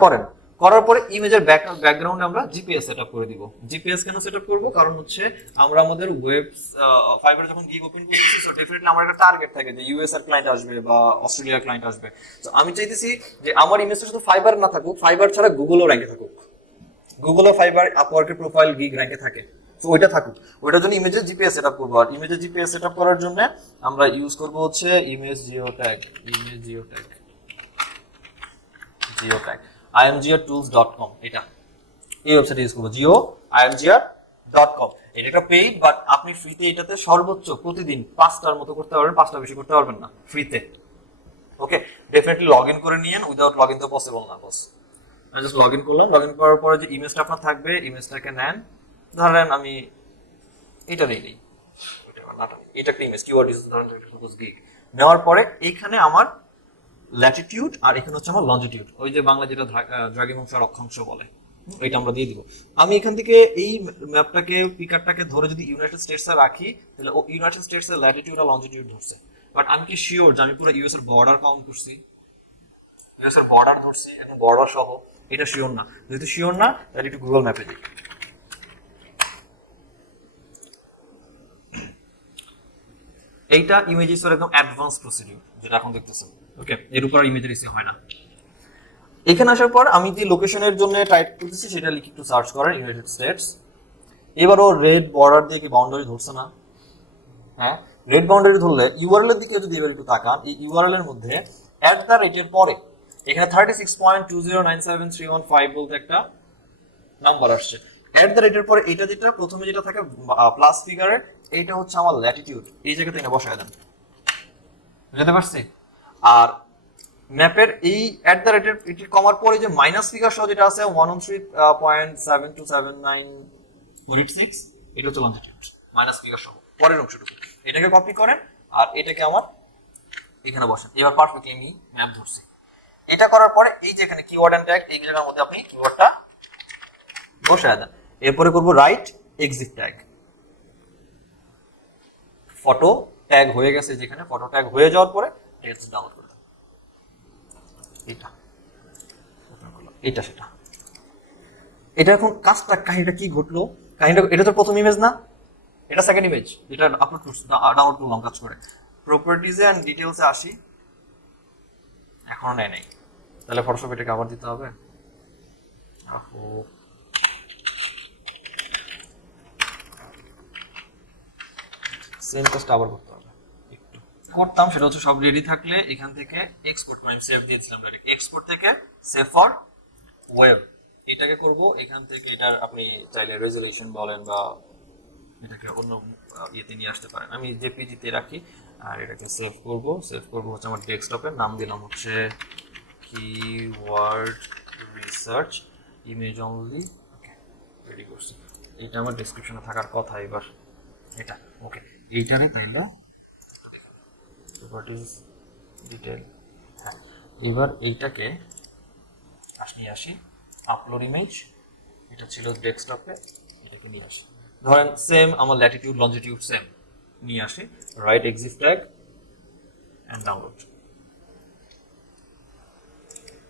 করার পরে ইমেজের ব্যাকগ্রাউন্ডে আমরা জিপিএস সেটআপ করে দিব। জিপিএস কেন সেটআপ করব? কারণ হচ্ছে আমরা আমাদের ওয়েব ফাইবারে যখন গিগ ওপেন করতেছি, সো ডেফিনেটলি আমার একটা টার্গেট থাকে যে ইউএস এর ক্লায়েন্ট আসবে বা অস্ট্রেলিয়ার ক্লায়েন্ট আসবে। তো আমি চাইতেছি যে আমার ইমেজটা শুধু ফাইবার না থাকুক, ফাইবার ছাড়া গুগলও র্যাঙ্কে থাকুক, গুগলও ফাইবার আপওয়ার্কের প্রোফাইল গিগ র্যাঙ্কে থাকে, তো ওইটা থাকুক। ওইটার জন্য ইমেজের জিপিএস সেটআপ করব। আর ইমেজের জিপিএস সেটআপ করার জন্য আমরা ইউজ করব হচ্ছে ইমেজ জিওট্যাগ, imgrtools.com, এটা এই ওয়েবসাইট ইউজ করব, imgrtools.com। এটা একটা পেইড, বাট আপনি ফ্রিতে এটাতে সর্বোচ্চ প্রতিদিন 5টার মতো করতে পারবেন, 5টা বেশি করতে পারবেন না ফ্রিতে। ওকে, ডেফিনেটলি লগইন করে নিয়েন, উইদাউট লগইন তো পসিবল না বস। আমি জাস্ট লগইন করলাম, লগইন করার পরে যে ইমেজটা আপনার থাকবে ইমেজটাকে নেন, ধরেন আমি এটা নেই, এটা একটা ইমেজ কিওয়ার্ড ইউজ ধরেন গিগ নেওয়ার পরে এইখানে আমার ল্যাটিটিউড আর এখানে হচ্ছে আমার লঞ্জিটিউড, ওই যে বাংলা যেটা দ্রাঘিমাংশ আর অক্ষাংশ বলে, এটা আমরা দিয়ে দিব। আমি এখান থেকে এই ম্যাপটাকে পিকারটাকে ধরে যদি ইউনাইটেড স্টেটস এ রাখি তাহলে ও ইউনাইটেড স্টেটস এর ল্যাটিটিউড আর লঞ্জিটিউড ধরছে, বাট আমি কি শিওর যে আমি পুরো ইউএস এর বর্ডার কাউন্ট করছি, ইউএস এর বর্ডার ধরছি এবং বর্ডার সহ? এটা শিওর না। যেহেতু শিওর না তাহলে একটু গুগল ম্যাপে দিই। এইটা ইমেজেসের একদম অ্যাডভান্স প্রসিডিউর যেটা এখন দেখতেছেন। ওকে, এর উপর ইমেজ রিসিভ হয় না। এখানে আসার পর আমি যে লোকেশনের জন্য টাইপ করতেছি সেটা লিখে একটু সার্চ করেন ইউনাইটেড স্টেটস। এবার ও রেড বর্ডার দিয়ে কি বাউন্ডারি ধরছে না? হ্যাঁ, রেড বাউন্ডারি ধরলে ইউআরএল এর দিকে যদি এবার একটু তাকান, এই ইউআরএল এর মধ্যে অ্যাট দ্য রেটের পরে এখানে 36.2097315 বলতে একটা নাম্বার আসছে। অ্যাট দ্য রেটের পরে এটা যেটা প্রথমে যেটা থাকে প্লাস ফিগারের, এইটা হচ্ছে আমার ল্যাটিটিউড, এই জায়গাতে এনে বসায় দেন, বুঝতে পারছি? আর ম্যাপের এই অ্যাট দ্য রেটের এটি কমার পরে যে মাইনাস ফিগার সহ যেটা আছে 113.727946, এটা হচ্ছে লঞ্জিটিউড মাইনাস ফিগার সহ পরের অংশটুকু। এটাকে কপি করেন আর এটাকে আমার এখানে বসেন। এবার পারফেক্টলি আমি ম্যাপ ধরছি। এটা করার পরে এই যে এখানে কিওয়ার্ড এন্ড ট্যাগ, এই জায়গার মধ্যে আপনি কিওয়ার্ডটা বসায় দেন। এরপরে করব right exit tag. Photo tag হয়ে গেছে, যেখানে ফটো ট্যাগ হয়ে যাওয়ার পরে টেক্সট ডাউনলোড করে দেন। এটা সেটা এটা এখন কাজটা কাহিনীটা কি ঘটলো, কাহিনীটা এটা তো প্রথম ইমেজ না, এটা সেকেন্ড ইমেজ যেটা আপলোড ডাউনলোড করলাম কাজ করে। প্রপার্টিজে এন্ড ডিটেইলসে আসি, এখনো নেয় নাই, তাহলে ফটোশপ এটাকে আবার দিতে হবে। সেম কাজটা আবার করতে হবে, একটু করতাম। সেটা হচ্ছে সব রেডি থাকলে এখান থেকে এক্সপোর্ট করে, আমি সেভ দিয়েছিলাম ডাইরেক্ট, এক্সপোর্ট থেকে সেভ ফর ওয়েব এটাকে করব। এখান থেকে এটার আপনি চাইলে রেজুলেশন বলেন বা এটাকে অন্য ইয়েতে নিয়ে আসতে পারেন। আমি জেপিজিতে রাখি আর এটাকে সেভ করব হচ্ছে আমার ডেস্কটপে, নাম দিলাম হচ্ছে কিওয়ার্ড রিসার্চ ইমেজ অনলি। ওকে, রেডি করছি। এটা আমার ডেসক্রিপশনে থাকার কথা। এবার এটা ওকে, এইটারই তাহলে প্রপার্টিজ ডিটেল। হ্যাঁ, এবার এইটাকে নিয়ে আসি আপলোড ইমেজ, এটা ছিল ডেস্কটপে, এটাকে নিয়ে আসি। ধরেন সেম আমার ল্যাটিটিউড লঞ্জিটিউড সেম নিয়ে আসি, right exit tag and download.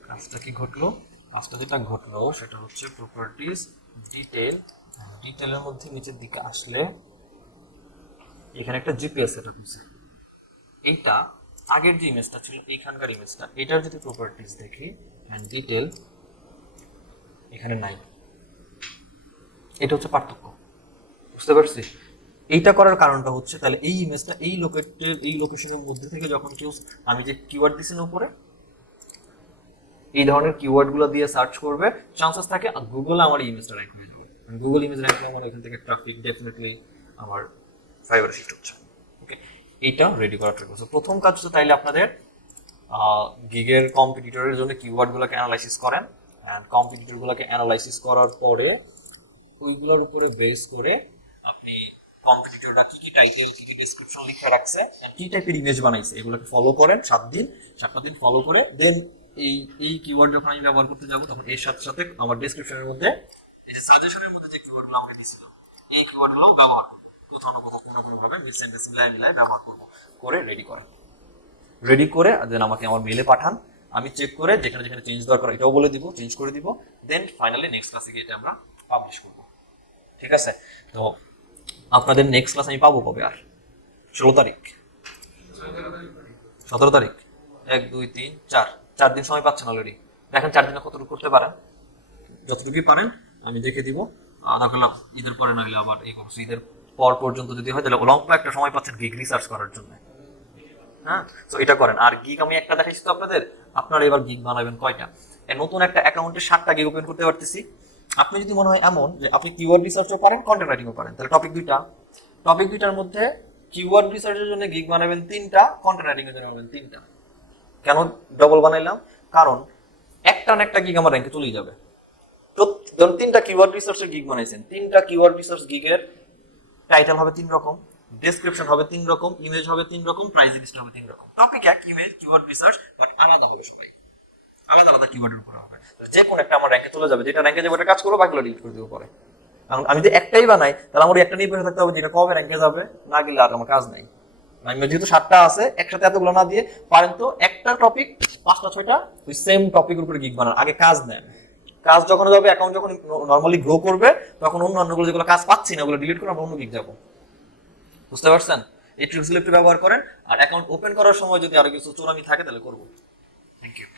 কাজটা কি ঘটলো? কাজটা যেটা ঘটলো সেটা হচ্ছে প্রপার্টিজ ডিটেল, ডিটেলের মধ্যে নিচের দিকে আসলে এখানে একটা জিপিএস সেটআপ আছে। এইটা আগের যে ইমেজটা ছিল এইখানকার ইমেজটা, এটার যদি প্রপার্টিজ দেখি এন্ড ডিটেল, এখানে নাই। এটা হচ্ছে পার্থক্য, বুঝতে পারছি? এইটা করার কারণটা হচ্ছে তাহলে এই ইমেজটা এই লোকেশনের মধ্যে থেকে যখন কেউ, আমি যে কিওয়ার্ড দিছি না উপরে, এই ধরনের কিওয়ার্ড গুলো দিয়ে সার্চ করবে, চান্সেস থাকে গুগলে আমার এই ইমেজটা র্যাঙ্ক হয়ে যাবে। গুগল ইমেজ র্যাঙ্ক হলে আমার এখান থেকে ট্রাফিক ডেফিনেটলি আমার ফাইবারে শিফট হচ্ছে। ওকে, এইটা রেডি করার ট্রাই করছে। প্রথম কাজ হচ্ছে তাইলে আপনাদের গিগের কম্পিটিটরের জন্য কিওয়ার্ড গুলোকে অ্যানালাইসিস করেন, এন্ড কম্পিটিটর গুলোকে অ্যানালাইসিস করার পরে ওইগুলোর উপরে বেস করে আপনি কম্পিটিটররা কি কি টাইটেল কি কি ডেসক্রিপশন লিখে রাখছে, কি টাইপের ইমেজ বানাইছে, এগুলোকে ফলো করেন 7 দিন ফলো করে দেন এই কিওয়ার্ড যখন আমি ব্যবহার করতে যাব তখন এর সাথে সাথে আমার ডেসক্রিপশনের মধ্যে এই যে সাজেশনের মধ্যে যে কিওয়ার্ডগুলো আমাকে দিছিল এই কিওয়ার্ডগুলো ব্যবহার করব, কোথাও না কোথাও কোনো ভাবে মিড সেন্টেন্স মিলাই ব্যবহার করব, করে রেডি করে দেন আমাকে আমার মেইলে পাঠান। আমি চেক করে যেখানে যেখানে চেঞ্জ দরকার এটাও বলে দিব, চেঞ্জ করে দিব, দেন ফাইনালি নেক্সট ক্লাসে গিয়ে এটা আমরা পাবলিশ করব। ঠিক আছে? তো আপনাদের নেক্সট ক্লাস আমি পাবো কবে? আর 16 তারিখ, 17 তারিখ, 1 2 3 4 দিন সময় পাচ্ছেন অলরেডি। দেখেন 4 দিনে কতটুকু করতে পারেন, যতটুকুই পারেন আমি দেখে দিব। দেখলাম ঈদের পরে নইলে আবার এই করছি, ঈদের পর পর্যন্ত যদি হয় তাহলে লম্বা একটা সময় পাচ্ছেন গিগ রিসার্চ করার জন্য। হ্যাঁ, তো এটা করেন। আর গিগ আমি একটা দেখাইছি তো আপনাদের, আপনারা এবার গিগ বানাবেন কয়টা? নতুন একটা অ্যাকাউন্টে 7টা গিগ ওপেন করতে পারতেছি। আপনি যদি মনে হয় এমন যে আপনি কিওয়ার্ড রিসার্চও পারেন, কন্টেন্ট রাইটিংও পারেন, তাহলে টপিক দুইটার মধ্যে কিওয়ার্ড রিসার্চের জন্য গিগ বানাবেন 3টা, কন্টেন্ট রাইটিং এর জন্য বানাবেন 3টা। কেন ডবল বানাইলাম? কারণ একটা না একটা গিগ আমার র্যাঙ্কে চলে যাবে। তো ধরুন 3টা কিওয়ার্ড রিসার্চের গিগ বানাইছেন, 3টা কিওয়ার্ড রিসার্চ গিগের টাইটেল হবে 3 রকম, ডেসক্রিপশন হবে 3 রকম, ইমেজ হবে 3 রকম, প্রাইস লিস্ট হবে 3 রকম। টপিক এক, ইমেজ, কিওয়ার্ড রিসার্চ, বাট আলাদা হবে সবাই, আলাদা আলাদা কিওয়ার্ডের উপর হবে। যে কোন একটা আমার র্যাঙ্কে চলে যাবে, যেটা র্যাঙ্কে যাবে ওটা কাজ করবো, বাকিগুলো ডিলিট করে দেবো পরে। কারণ আমি যদি একটাই বানাই তাহলে আমার একটা নিয়ে বসে থাকতে হবে, যেটা কবে র্যাঙ্কে যাবে, না গেলে আর আমার কাজ নাই। আমি যেহেতু 7টা আছে, একসাথে এতগুলো না দিয়ে পারেন তো একটা টপিক 5টা 6টা ওই সেম টপিকের উপরে গিগ বানান। আগে কাজ নেন, কাজ যখন যাবে, অ্যাকাউন্ট যখন নরমালি গ্রো করবে, তখন অন্যান্যগুলো যেগুলো কাজ পাচ্ছি না ওগুলো ডিলিট করে আমরা অন্য গিগ যাবো। বুঝতে পারছেন? এই ট্রিক্সগুলো একটু ব্যবহার করেন। আর অ্যাকাউন্ট ওপেন করার সময় যদি আরো কিছু চোরামি থাকে তাহলে করবো। Thank you.